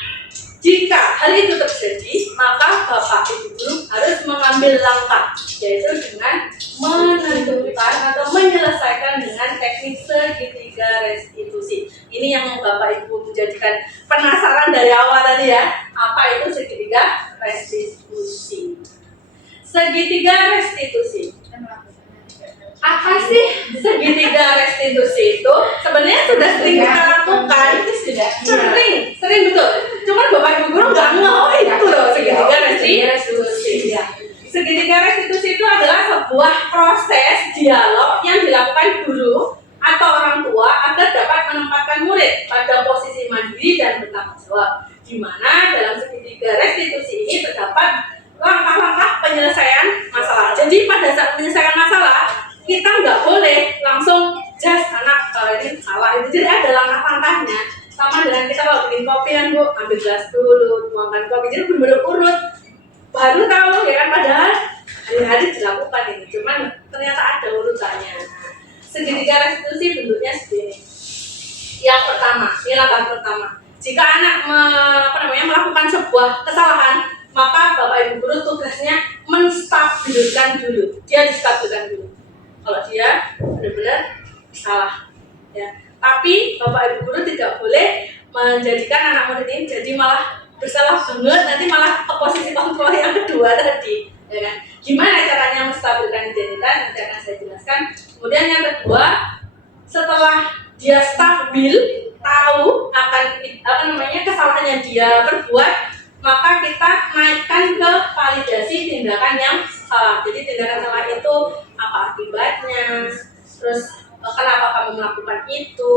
jika hal itu terjadi, maka Bapak Ibu guru harus mengambil langkah, yaitu dengan menentukan atau menyelesaikan dengan teknik segitiga restitusi. Ini yang Bapak Ibu menjadikan penasaran dari awal tadi ya, apa itu segitiga restitusi? Segitiga restitusi. Apa sih segitiga restitusi itu? Sebenarnya sudah sering kita lakukan, sering betul. Cuman Bapak Ibu guru nggak ngeh itu loh segitiga restitusi. Segitiga restitusi itu adalah sebuah proses dialog yang dilakukan guru atau orang tua agar dapat menempatkan murid pada posisi mandiri dan bertanggung jawab. Di mana dalam segitiga restitusi ini terdapat langkah-langkah penyelesaian masalah. Jadi pada saat menyelesaikan masalah, kita nggak boleh langsung just anak kalau ini salah itu. Jadi ada langkah-langkahnya. Sama dengan kita kalau bikin kopi kan Bu, ambil gelas dulu, tuangkan kopi. Jadi benar-benar urut. Baru tahu ya kan, padahal hari-hari dilakukan ini. Cuman ternyata ada urutannya. Segitiga restitusi bentuknya segini. Yang pertama, ini langkah pertama. Jika anak melakukan sebuah kesalahan, maka Bapak Ibu guru tugasnya menstabilkan dulu. Dia distabilkan dulu. Kalau dia benar-benar salah, ya. Tapi Bapak Ibu guru tidak boleh menjadikan anak murid ini jadi malah bersalah banget, nanti malah ke posisi kontrol yang kedua tadi, ya kan? Gimana caranya menstabilkan identitas? Nanti akan saya jelaskan. Kemudian yang kedua, setelah dia stabil, tahu akan kesalahan yang dia perbuat, maka kita naikkan ke validasi tindakan yang salah. Jadi tindakan salah itu apa akibatnya, terus kenapa kamu melakukan itu.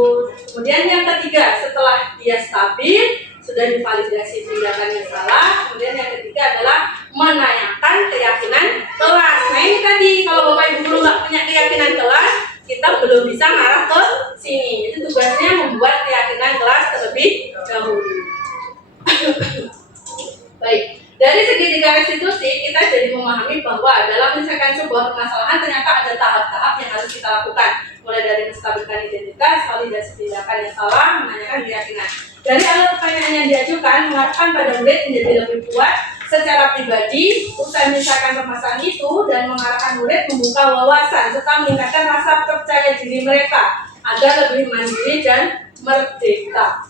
Kemudian yang ketiga, setelah dia stabil, sudah divalidasi tindakan yang salah, kemudian yang ketiga adalah menanyakan keyakinan kelas. Nah ini tadi, kalau Bapak Ibu guru nggak punya keyakinan kelas, kita belum bisa ngarah ke sini. Itu tugasnya membuat keyakinan kelas terlebih dahulu. Baik, dari segitiga restitusi kita jadi memahami bahwa dalam menyelesaikan sebuah permasalahan ternyata ada tahap-tahap yang harus kita lakukan, mulai dari menstabilkan identitas, validasi tindakan yang salah, menanyakan keyakinan. Dari alur pertanyaan yang diajukan mengarahkan pada murid menjadi lebih kuat secara pribadi, usai menyelesaikan permasalahan itu dan mengarahkan murid membuka wawasan serta meningkatkan rasa percaya diri mereka agar lebih mandiri dan merdeka.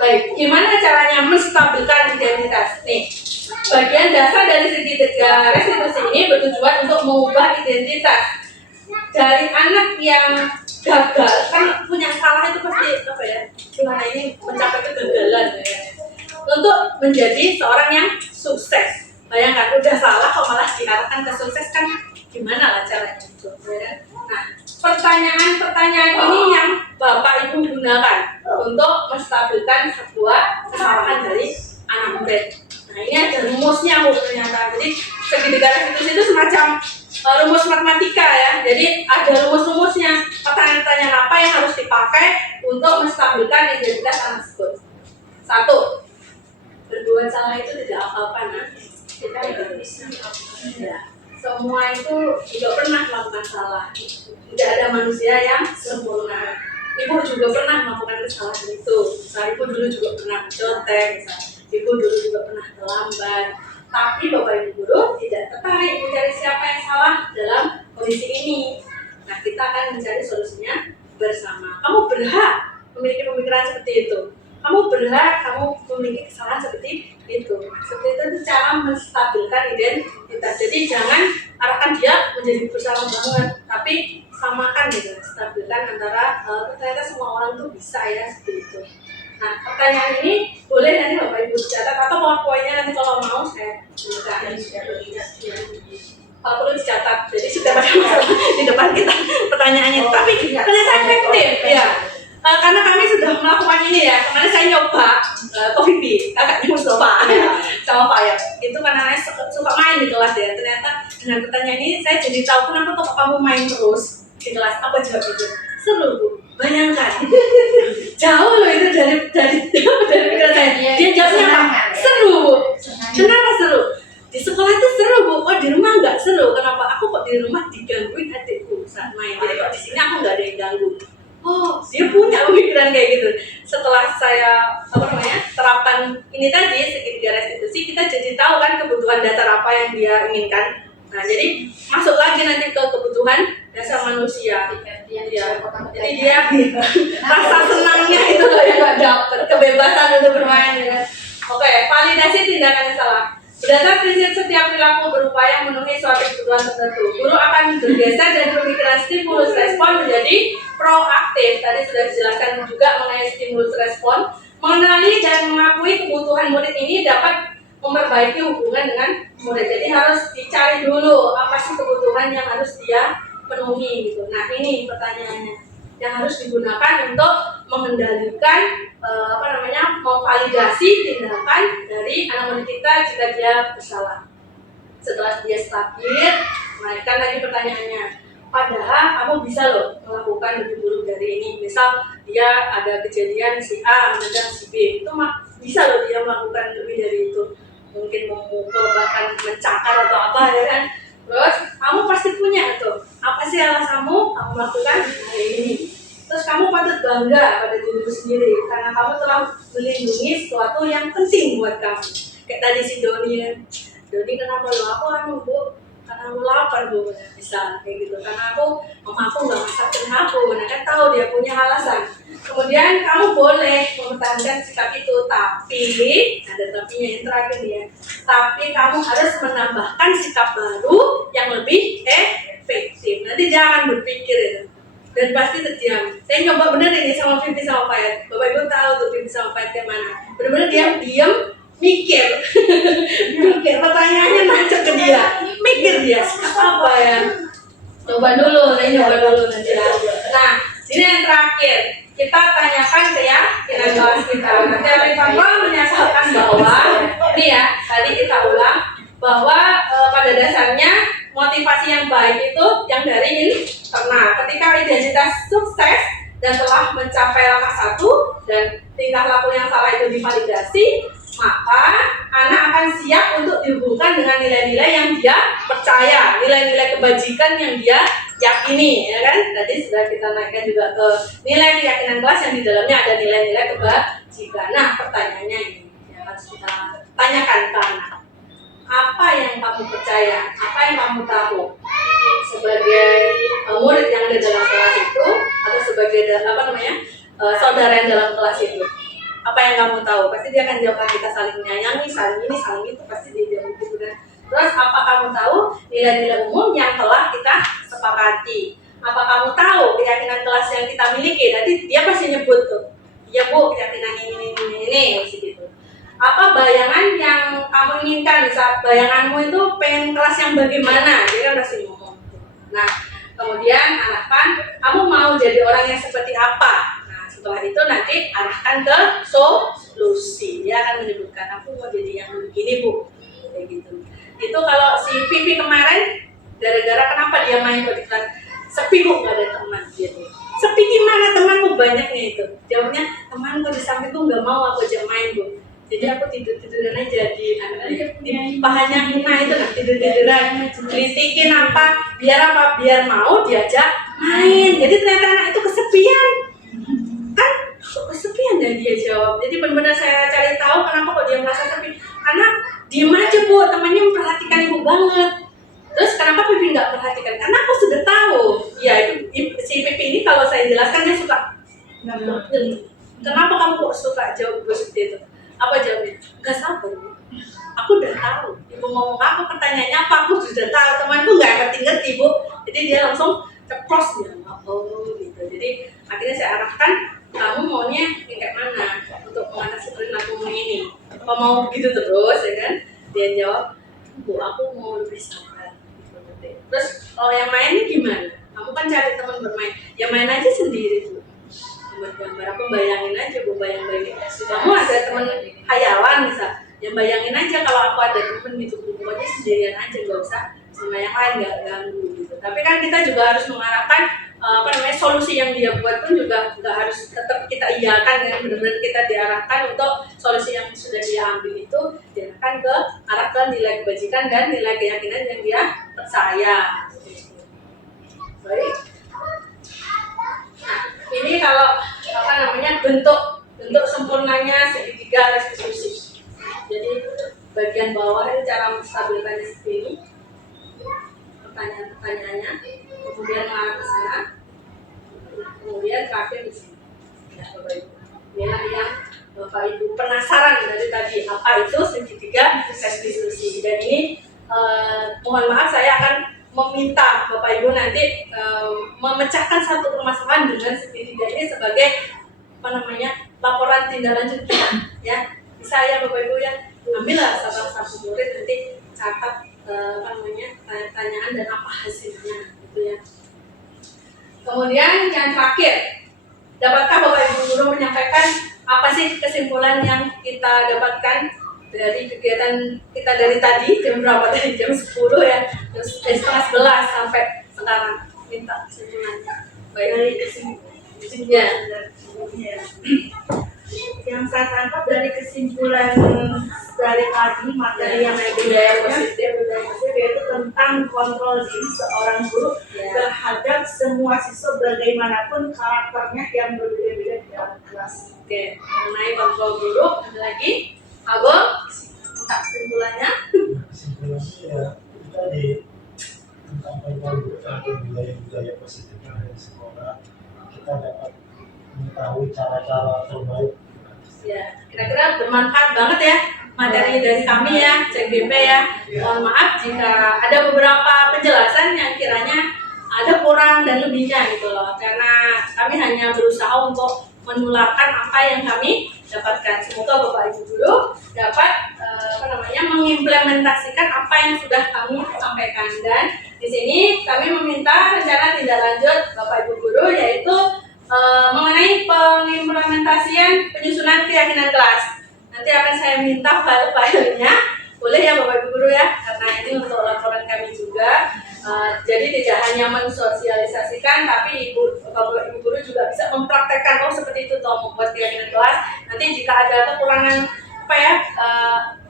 Baik, gimana caranya menstabilkan identitas? Nih, bagian dasar dari segitiga restitusi ini bertujuan untuk mengubah identitas dari anak yang gagal, kan punya salah itu pasti apa ya? Gimana ini mencapai kegagalan ya? Untuk menjadi seorang yang sukses. Bayangkan udah salah kok malah diarahkan ke sukses, kan gimana lah caranya itu? Ya? Nah, pertanyaan-pertanyaan ini yang Bapak Ibu gunakan untuk menstabilkan sebuah kesalahan dari anak murid. Nah, ini ada rumusnya Bu ternyata. Jadi segitiga restitusi itu semacam rumus matematika ya. Jadi ada rumus-rumusnya. Pertanyaan-pertanyaan apa yang harus dipakai untuk menstabilkan identitas anak tersebut. 1. Berbuat salah itu tidak apa-apa, nah. Kita tidak bisa. Ya. Semua itu juga pernah melakukan salah. Tidak ada manusia yang sempurna. Ibu juga pernah melakukan kesalahan itu. Misalnya ibu dulu juga pernah mencontek, misalnya ibu dulu juga pernah terlambat. Tapi Bapak Ibu guru tidak tertarik mencari siapa yang salah dalam kondisi ini. Nah, kita akan mencari solusinya bersama. Kamu berhak memiliki pemikiran seperti itu. Kamu berhak, kamu memiliki kesalahan seperti itu. Seperti itu cara menstabilkan identitas. Jadi jangan arahkan dia menjadi bersalah banget, tapi samakan gitu, stabilkan antara ternyata semua orang tuh bisa ya seperti itu. Nah, pertanyaan ini boleh nanti Bapak Ibu catat atau poin-poinnya nanti kalau mau saya berikan. Kalau perlu dicatat, jadi sudah pada di depan kita pertanyaannya. Tapi ternyata efektif ya. Karena kami sudah melakukan ini ya, kemarin saya nyoba Coffee Bee, kakaknya Mustafa sama Pak ya. Itu karena saya suka main di kelas ya. Ternyata dengan pertanyaan ini saya jadi tahu kenapa kok kamu main terus di kelas. Apa jawab itu? Seru Bu, bayangkan. Jauh loh itu dari pikiran saya. Dia jawabnya apa? Seru Bu. Kenapa seru? Di sekolah itu seru Bu, kok di rumah nggak seru? Kenapa? Aku kok di rumah digangguin adikku saat main. Jadi kok di sini aku nggak ada yang ganggu. Oh, dia punya pemikiran kayak gitu. Setelah saya terapkan ini tadi segitiga restitusi, kita jadi tahu kan kebutuhan dasar apa yang dia inginkan. Nah, jadi masuk lagi nanti ke kebutuhan dasar manusia. Iya. Jadi dia rasa senangnya itu loh yang nggak dapet, kebebasan untuk bermain. Ya. Oke, validasi tindakan yang salah. Berdasar prinsip setiap perilaku berupaya memenuhi suatu kebutuhan tertentu, guru akan bergeser dari pemikiran stimulus respon menjadi proaktif. Tadi sudah dijelaskan juga mengenai stimulus respon. Mengenali dan mengakui kebutuhan murid ini dapat memperbaiki hubungan dengan murid. Jadi harus dicari dulu apa sih kebutuhan yang harus dia penuhi gitu. Nah, ini pertanyaannya yang harus digunakan untuk mengendalikan memvalidasi tindakan dari anak murid kita jika dia bersalah. Setelah dia stabil, naikkan lagi pertanyaannya. Padahal kamu bisa loh melakukan lebih buruk dari ini. Misal dia ada kejadian si A menendang si B, itu bisa loh dia melakukan lebih dari itu. Mungkin memukul, bahkan mencakar atau apa ya kan. Terus kamu pasti punya tuh, apa sih alasanmu kamu melakukan hari ini. Terus kamu patut bangga pada dirimu sendiri karena kamu telah melindungi sesuatu yang penting buat kamu. Kayak tadi si Doni kan, Doni kenapa lo? Aku Bu, karena aku lapar Bu, bisa kayak gitu. Karena mama aku nggak masakin aku, kan tahu dia punya alasan. Kemudian kamu boleh mempertahankan sikap itu, tapi ada tapinya yang terakhir ya. Tapi kamu harus menambahkan sikap baru yang lebih efektif. Nanti dia akan berpikir itu. Dan pasti terdiam. Saya nyoba bener ini sama Vivi sama Payet. Bapak Ibu tahu tuh Vivi sama Payet kayak mana. Bener-bener diam, mikir. Mikir, pertanyaannya nacak ke dia. Mikir dia, apa ya? Coba dulu, saya nyoba dulu nanti ya. Nah, ini yang terakhir. Kita tanyakan ke keyakinan kelas kita. Nanti Alif Papa menyatakan bahwa, ini ya, tadi kita ulang, bahwa pada dasarnya motivasi yang baik itu yang dari internal. Ketika identitas sukses dan telah mencapai langkah 1 dan tingkah laku yang salah itu divalidasi, maka anak akan siap untuk dihubungkan dengan nilai-nilai yang dia percaya, nilai-nilai kebajikan yang dia yakini, ya kan? Tadi sudah kita naikkan juga ke nilai keyakinan kelas yang di dalamnya ada nilai-nilai kebajikan. Nah, pertanyaannya ini yang harus kita tanyakan ke anak. Apa yang kamu percaya? Apa yang kamu tahu sebagai murid yang ada dalam kelas itu atau sebagai saudara yang dalam kelas itu? Apa yang kamu tahu? Pasti dia akan jawab, kita saling menyayangi, saling ini, saling itu, pasti dia jawab gitu kan. Terus apa kamu tahu nilai-nilai umum yang telah kita sepakati? Apa kamu tahu keyakinan kelas yang kita miliki? Nanti dia pasti nyebut tuh, iya Bu, keyakinan ini, gitu. Apa bayangan yang kamu inginkan saat bayanganmu itu pengen kelas yang bagaimana? Dia kan pasti ngomong. Nah, kemudian arahkan kamu mau jadi orang yang seperti apa? Nah, setelah itu nanti arahkan ke solusi. Dia akan menyebutkan, aku mau jadi yang begini Bu, kayak gitu. Itu kalau si Vivi kemarin, gara-gara kenapa dia main di kelas sepi Bu, nggak ada teman gitu. Sepi gimana, temanku banyaknya itu. Jawabnya, temanku di samping tuh nggak mau aku ajak main Bu. Jadi aku tidur-tiduran aja di pahannya Hina itu, tidur-tiduran, kritikin biar mau diajak main. Jadi ternyata anak itu kesepian, kan? Kok kesepian dan dia jawab. Jadi benar-benar saya cari tahu kenapa kok dia merasa sepi. Karena diem aja Bu, temannya memperhatikan ibu banget. Terus kenapa Pipi nggak perhatikan? Karena aku sudah tahu. Ya itu si Pipi ini kalau saya jelaskan dia suka. Kenapa kamu kok suka jawab seperti itu? Apa jawabnya? Gak sabar Bu. Aku udah tahu. Ibu ngomong apa, pertanyaannya apa, aku sudah tahu. Temanku gak ngerti-ngerti Bu. Jadi dia langsung ceplos dia. Oh gitu. Jadi akhirnya saya arahkan, kamu maunya yang kayak mana untuk mengatasi perilakumu ini? Apa mau begitu terus ya kan? Dia jawab, Bu aku mau lebih sabar. Terus kalau yang main ini gimana? Kamu kan cari teman bermain. Ya main aja sendiri Bu. Gambar aku bayangin aja Bu, bayangin kamu ada temen hayalan misal, ya bayangin aja kalau aku ada temen gitu, pokoknya sendirian aja, gak usah sama yang lain, gak ganggu gitu. Tapi kan kita juga harus mengarahkan solusi yang dia buat pun juga gak harus tetap kita iakan ya, benar-benar kita diarahkan untuk solusi yang sudah dia ambil itu diarahkan ke arah ke nilai kebajikan dan nilai keyakinan yang dia percaya. Baik. Nah, ini kalau bentuk sempurnanya segitiga restitusi. Jadi bagian bawah ini cara menstabilkannya seperti ini. pertanyaan-pertanyaannya, kemudian mengarah ke sana, kemudian terakhir di sini. Ya, Bapak Ibu. Inilah yang Bapak Ibu penasaran dari tadi, apa itu segitiga tes diskusi. Dan ini mohon maaf, saya akan meminta Bapak Ibu nanti memecahkan satu permasalahan dengan segitiga ini sebagai laporan tindak lanjut kita, ya. Bisa ya Bapak Ibu ya, ambillah satu murid nanti catat pertanyaan dan apa hasilnya, gitu ya. Kemudian yang terakhir, dapatkah Bapak Ibu guru menyampaikan apa sih kesimpulan yang kita dapatkan dari kegiatan kita dari tadi, jam berapa tadi? Jam 10 ya, setengah 11 sampai sekarang. Minta kesimpulannya. Baik, dari kesimpulan. Ya. Yang saya tangkap dari kesimpulan dari tadi materi yang budaya positif yaitu tentang kontrol diri seorang guru terhadap semua siswa bagaimanapun karakternya yang berbeda-beda di dalam kelas. Oke, mengenai kontrol guru, ada lagi? Agong, minta kesimpulannya. Kesimpulannya ya itu tadi tentang kontrol guru terhadap budaya positif yang ada di sekolah. Kita dapat mengetahui cara-cara terbaik. Ya, kira-kira bermanfaat banget ya materi dari kami ya, CGP ya. Mohon maaf jika ada beberapa penjelasan yang kiranya ada kurang dan lebihnya gitu loh, karena kami hanya berusaha untuk menularkan apa yang kami dapatkan. Semoga Bapak Ibu guru dapat mengimplementasikan apa yang sudah kami sampaikan. Dan di sini kami meminta rencana tindak lanjut Bapak Ibu guru, yaitu mengenai pengimplementasian penyusunan keyakinan kelas. Nanti akan saya minta file-filenya, boleh ya Bapak Ibu guru ya, karena ini untuk laporan kami juga. Jadi tidak hanya mensosialisasikan, tapi Bapak Ibu guru juga bisa mempraktekkan. Oh seperti itu toh membuat keyakinan kelas. Nanti jika ada kekurangan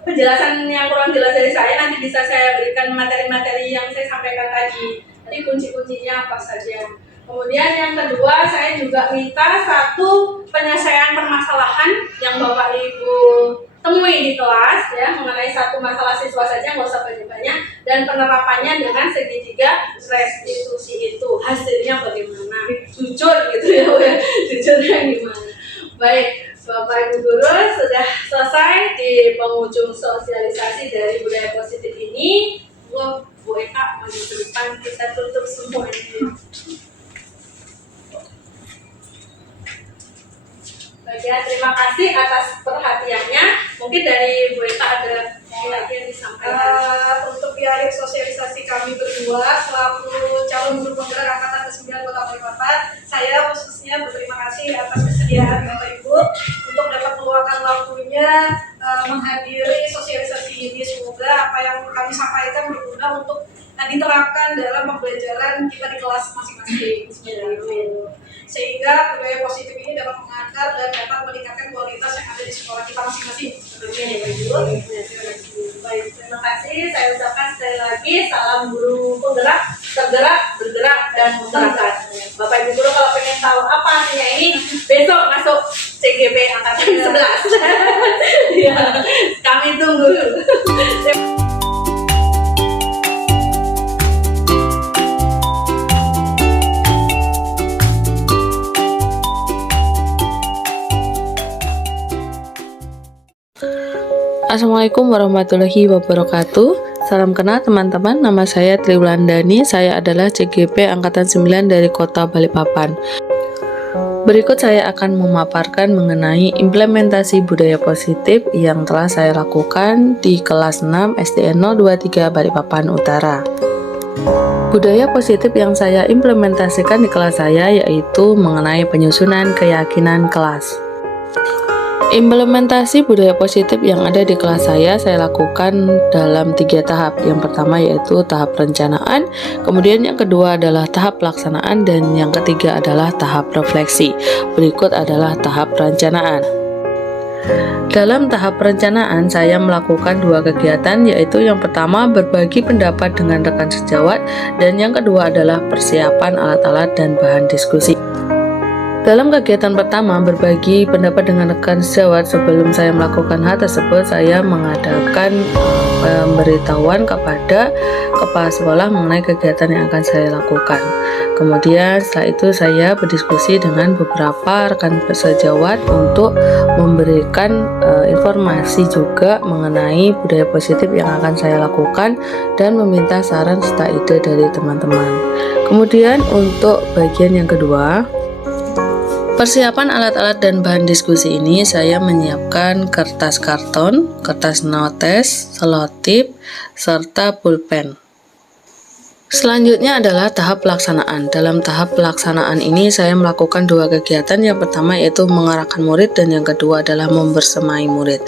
penjelasan yang kurang jelas dari saya, nanti bisa saya berikan materi-materi yang saya sampaikan tadi. Tadi kunci-kuncinya apa saja. Kemudian yang kedua, saya juga minta satu penyelesaian permasalahan yang Bapak Ibu temui di kelas ya, mengenai satu masalah siswa saja, nggak usah banyak-banyak, dan penerapannya dengan segitiga restitusi itu hasilnya bagaimana, jujur gitu ya, jujurnya gimana. Baik, Bapak Ibu guru sudah selesai di penghujung sosialisasi dari budaya positif ini. Bu Eka maju ke depan, kita tutup semua ini. Ya, terima kasih atas perhatiannya. Mungkin dari Bu Eka ada lagi yang disampaikan. Untuk di akhir sosialisasi kami berdua selaku calon guru penggerak angkatan ke-9 Kota Balikpapan, saya khususnya berterima kasih atas kesediaan Bapak Ibu untuk dapat meluangkan waktunya menghadiri sosialisasi ini. Semoga apa yang kami sampaikan berguna untuk diterapkan dalam pembelajaran kita di kelas masing-masing. Sehingga budaya positif ini dapat mengangkat dan dapat meningkatkan kualitas yang ada di sekolah kita masing-masing. Baik, terima kasih. Saya ucapkan sekali lagi salam guru penggerak, tergerak, bergerak, dan menggerakkan. Bapak Ibu guru kalau pengen tahu apa artinya ini, besok masuk CGP angkatan 11. Ya, kami tunggu. Assalamualaikum warahmatullahi wabarakatuh. Salam kenal teman-teman, nama saya Triwulandani. Saya adalah CGP Angkatan 9 dari Kota Balikpapan. Berikut saya akan memaparkan mengenai implementasi budaya positif yang telah saya lakukan di kelas 6 SDN 023 Balikpapan Utara. Budaya positif yang saya implementasikan di kelas saya yaitu mengenai penyusunan keyakinan kelas. Implementasi budaya positif yang ada di kelas saya lakukan dalam 3 tahap. Yang pertama yaitu tahap perencanaan, kemudian yang kedua adalah tahap pelaksanaan, dan yang ketiga adalah tahap refleksi. Berikut adalah tahap perencanaan. Dalam tahap perencanaan, saya melakukan 2 kegiatan, yaitu yang pertama berbagi pendapat dengan rekan sejawat, dan yang kedua adalah persiapan alat-alat dan bahan diskusi. Dalam kegiatan pertama, berbagi pendapat dengan rekan sejawat. Sebelum saya melakukan hal tersebut, saya mengadakan pemberitahuan kepada kepala sekolah mengenai kegiatan yang akan saya lakukan. Kemudian setelah itu saya berdiskusi dengan beberapa rekan sejawat untuk memberikan informasi juga mengenai budaya positif yang akan saya lakukan dan meminta saran serta ide dari teman-teman. Kemudian untuk bagian yang kedua, persiapan alat-alat dan bahan diskusi ini, saya menyiapkan kertas karton, kertas notes, selotip, serta pulpen. Selanjutnya adalah tahap pelaksanaan. Dalam tahap pelaksanaan ini saya melakukan dua kegiatan. Yang pertama yaitu mengarahkan murid dan yang kedua adalah membersamai murid.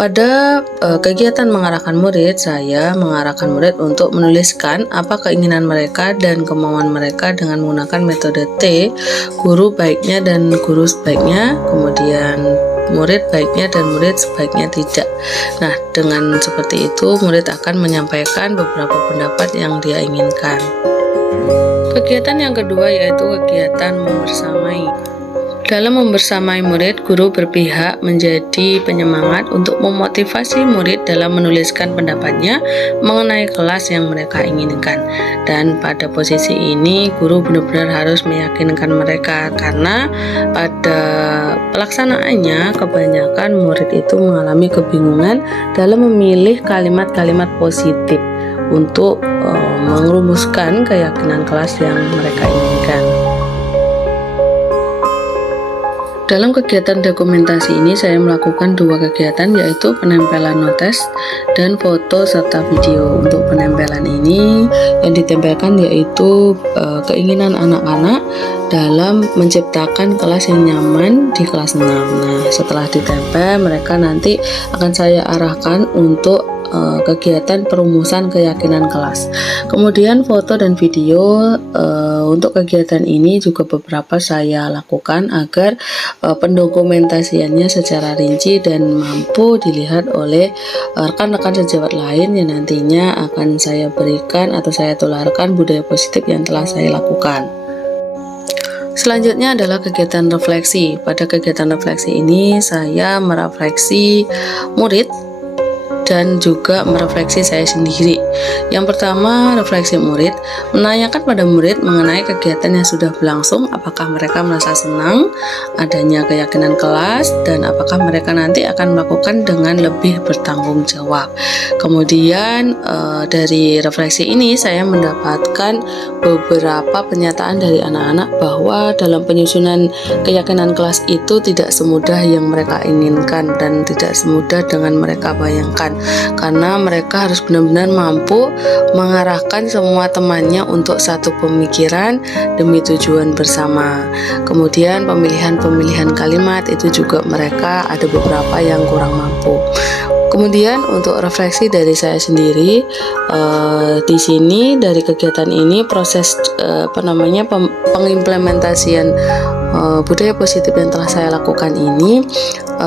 Pada kegiatan mengarahkan murid, saya mengarahkan murid untuk menuliskan apa keinginan mereka dan kemauan mereka dengan menggunakan metode T, guru baiknya dan guru sebaiknya, kemudian murid baiknya dan murid sebaiknya tidak. Nah, dengan seperti itu murid akan menyampaikan beberapa pendapat yang dia inginkan. Kegiatan yang kedua yaitu kegiatan membersamai. Dalam membersamai murid, guru berpihak menjadi penyemangat untuk memotivasi murid dalam menuliskan pendapatnya mengenai kelas yang mereka inginkan. Dan pada posisi ini, guru benar-benar harus meyakinkan mereka karena pada pelaksanaannya kebanyakan murid itu mengalami kebingungan dalam memilih kalimat-kalimat positif untuk merumuskan keyakinan kelas yang mereka inginkan. Dalam kegiatan dokumentasi ini saya melakukan dua kegiatan yaitu penempelan notes dan foto serta video. Untuk penempelan ini yang ditempelkan yaitu keinginan anak-anak dalam menciptakan kelas yang nyaman di kelas 6. Nah, setelah ditempel mereka nanti akan saya arahkan untuk kegiatan perumusan keyakinan kelas. Kemudian foto dan video untuk kegiatan ini juga beberapa saya lakukan agar pendokumentasiannya secara rinci dan mampu dilihat oleh rekan-rekan sejawat lain yang nantinya akan saya berikan atau saya tularkan budaya positif yang telah saya lakukan. Selanjutnya adalah kegiatan refleksi. Pada kegiatan refleksi ini saya merefleksi murid dan juga merefleksi saya sendiri. Yang pertama, refleksi murid, menanyakan pada murid mengenai kegiatan yang sudah berlangsung, apakah mereka merasa senang adanya keyakinan kelas dan apakah mereka nanti akan melakukan dengan lebih bertanggung jawab. Kemudian dari refleksi ini saya mendapatkan beberapa pernyataan dari anak-anak bahwa dalam penyusunan keyakinan kelas itu tidak semudah yang mereka inginkan dan tidak semudah dengan mereka bayangkan, karena mereka harus benar-benar mampu mengarahkan semua temannya untuk satu pemikiran demi tujuan bersama. Kemudian pemilihan kalimat itu juga mereka ada beberapa yang kurang mampu. Kemudian untuk refleksi dari saya sendiri, di sini dari kegiatan ini proses pengimplementasian budaya positif yang telah saya lakukan ini,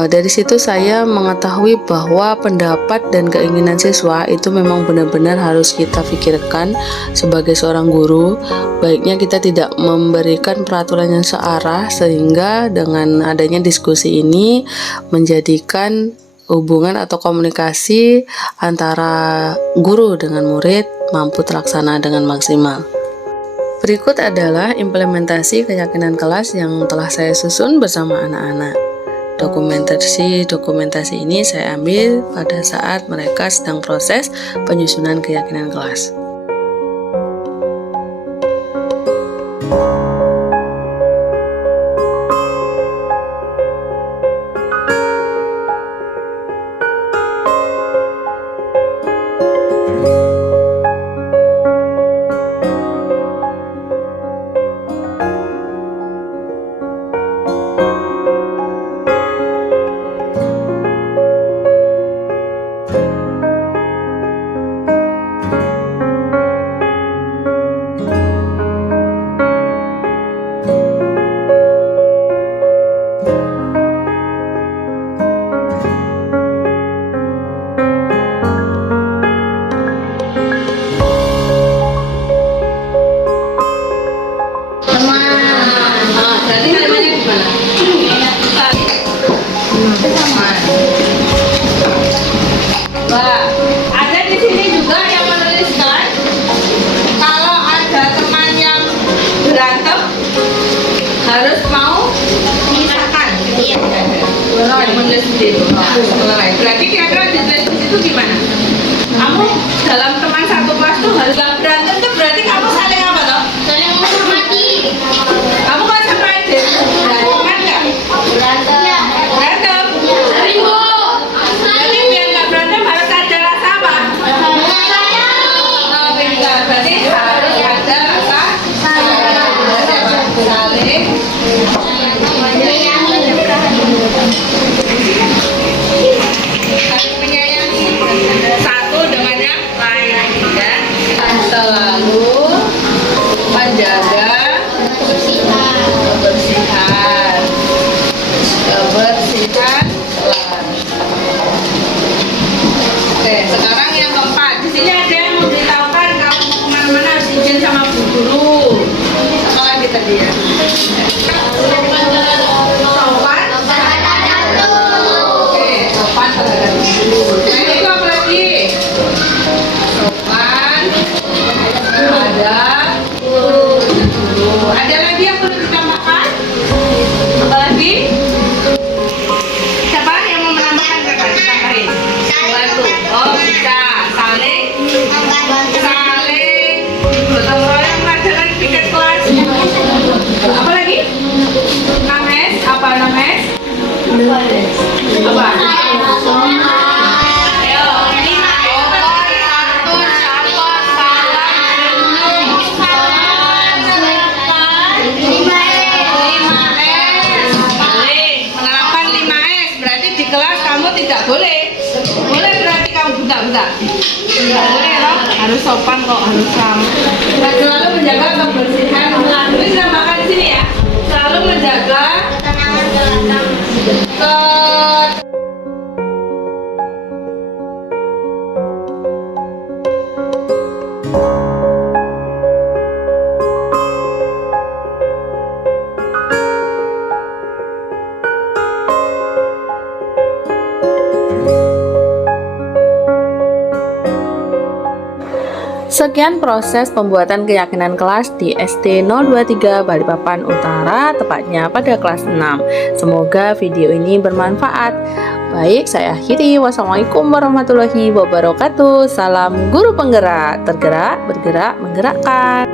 dari situ saya mengetahui bahwa pendapat dan keinginan siswa itu memang benar-benar harus kita pikirkan sebagai seorang guru. Baiknya kita tidak memberikan peraturan yang searah, sehingga dengan adanya diskusi ini menjadikan hubungan atau komunikasi antara guru dengan murid mampu terlaksana dengan maksimal. Berikut adalah implementasi keyakinan kelas yang telah saya susun bersama anak-anak. Dokumentasi ini saya ambil pada saat mereka sedang proses penyusunan keyakinan kelas. harus mau memisahkan. Iya. Yang menulis di situ. Mulai. Berarti kira-kira ditulis di situ gimana? Kamu dalam teman satu kelas tuh harus gak berantem tuh berarti kamu saling apa toh? Saling menghormati. Kamu kan sama aja berantem nggak? Berantem. Berantem. Sering, Bu. Jadi biar nggak berantem harus ada rasa apa? Oh, pintar. Berarti harus ada rasa saling saling menyayangi satu dengan yang lain, ya. Selalu menjaga kebersihan kelas. Oke, sekarang yang keempat. Di sini ada yang memberitahukan kalau mau kemana-mana harus izin sama bu guru. Apa lagi tadi ya? Sopan. Oke, sopan terhadap guru. Selain itu apa lagi? Sopan terhadap guru. Ada lagi yang perlu ditambahkan? Apa lagi? Siapa yang mau menambahkan? Ditambahin. Bantu. Oh, bisa. Saling gotong royong mengajarkan piket kelas. Apa lagi? Names. Apa names? Apa? Ayo. Menerapkan 5S. Berarti di kelas kamu tidak boleh. Boleh berarti kamu buta-buta. Tidak boleh loh. Harus sopan kok, harus ramah. Dan selalu menjaga kebersihan. Ini sudah makan di sini ya. Selalu menjaga ke Sekian proses pembuatan keyakinan kelas di SD 023 Balikpapan Utara, tepatnya pada kelas 6. Semoga video ini bermanfaat. Baik, saya akhiri. Wassalamualaikum warahmatullahi wabarakatuh. Salam guru penggerak, tergerak, bergerak, menggerakkan.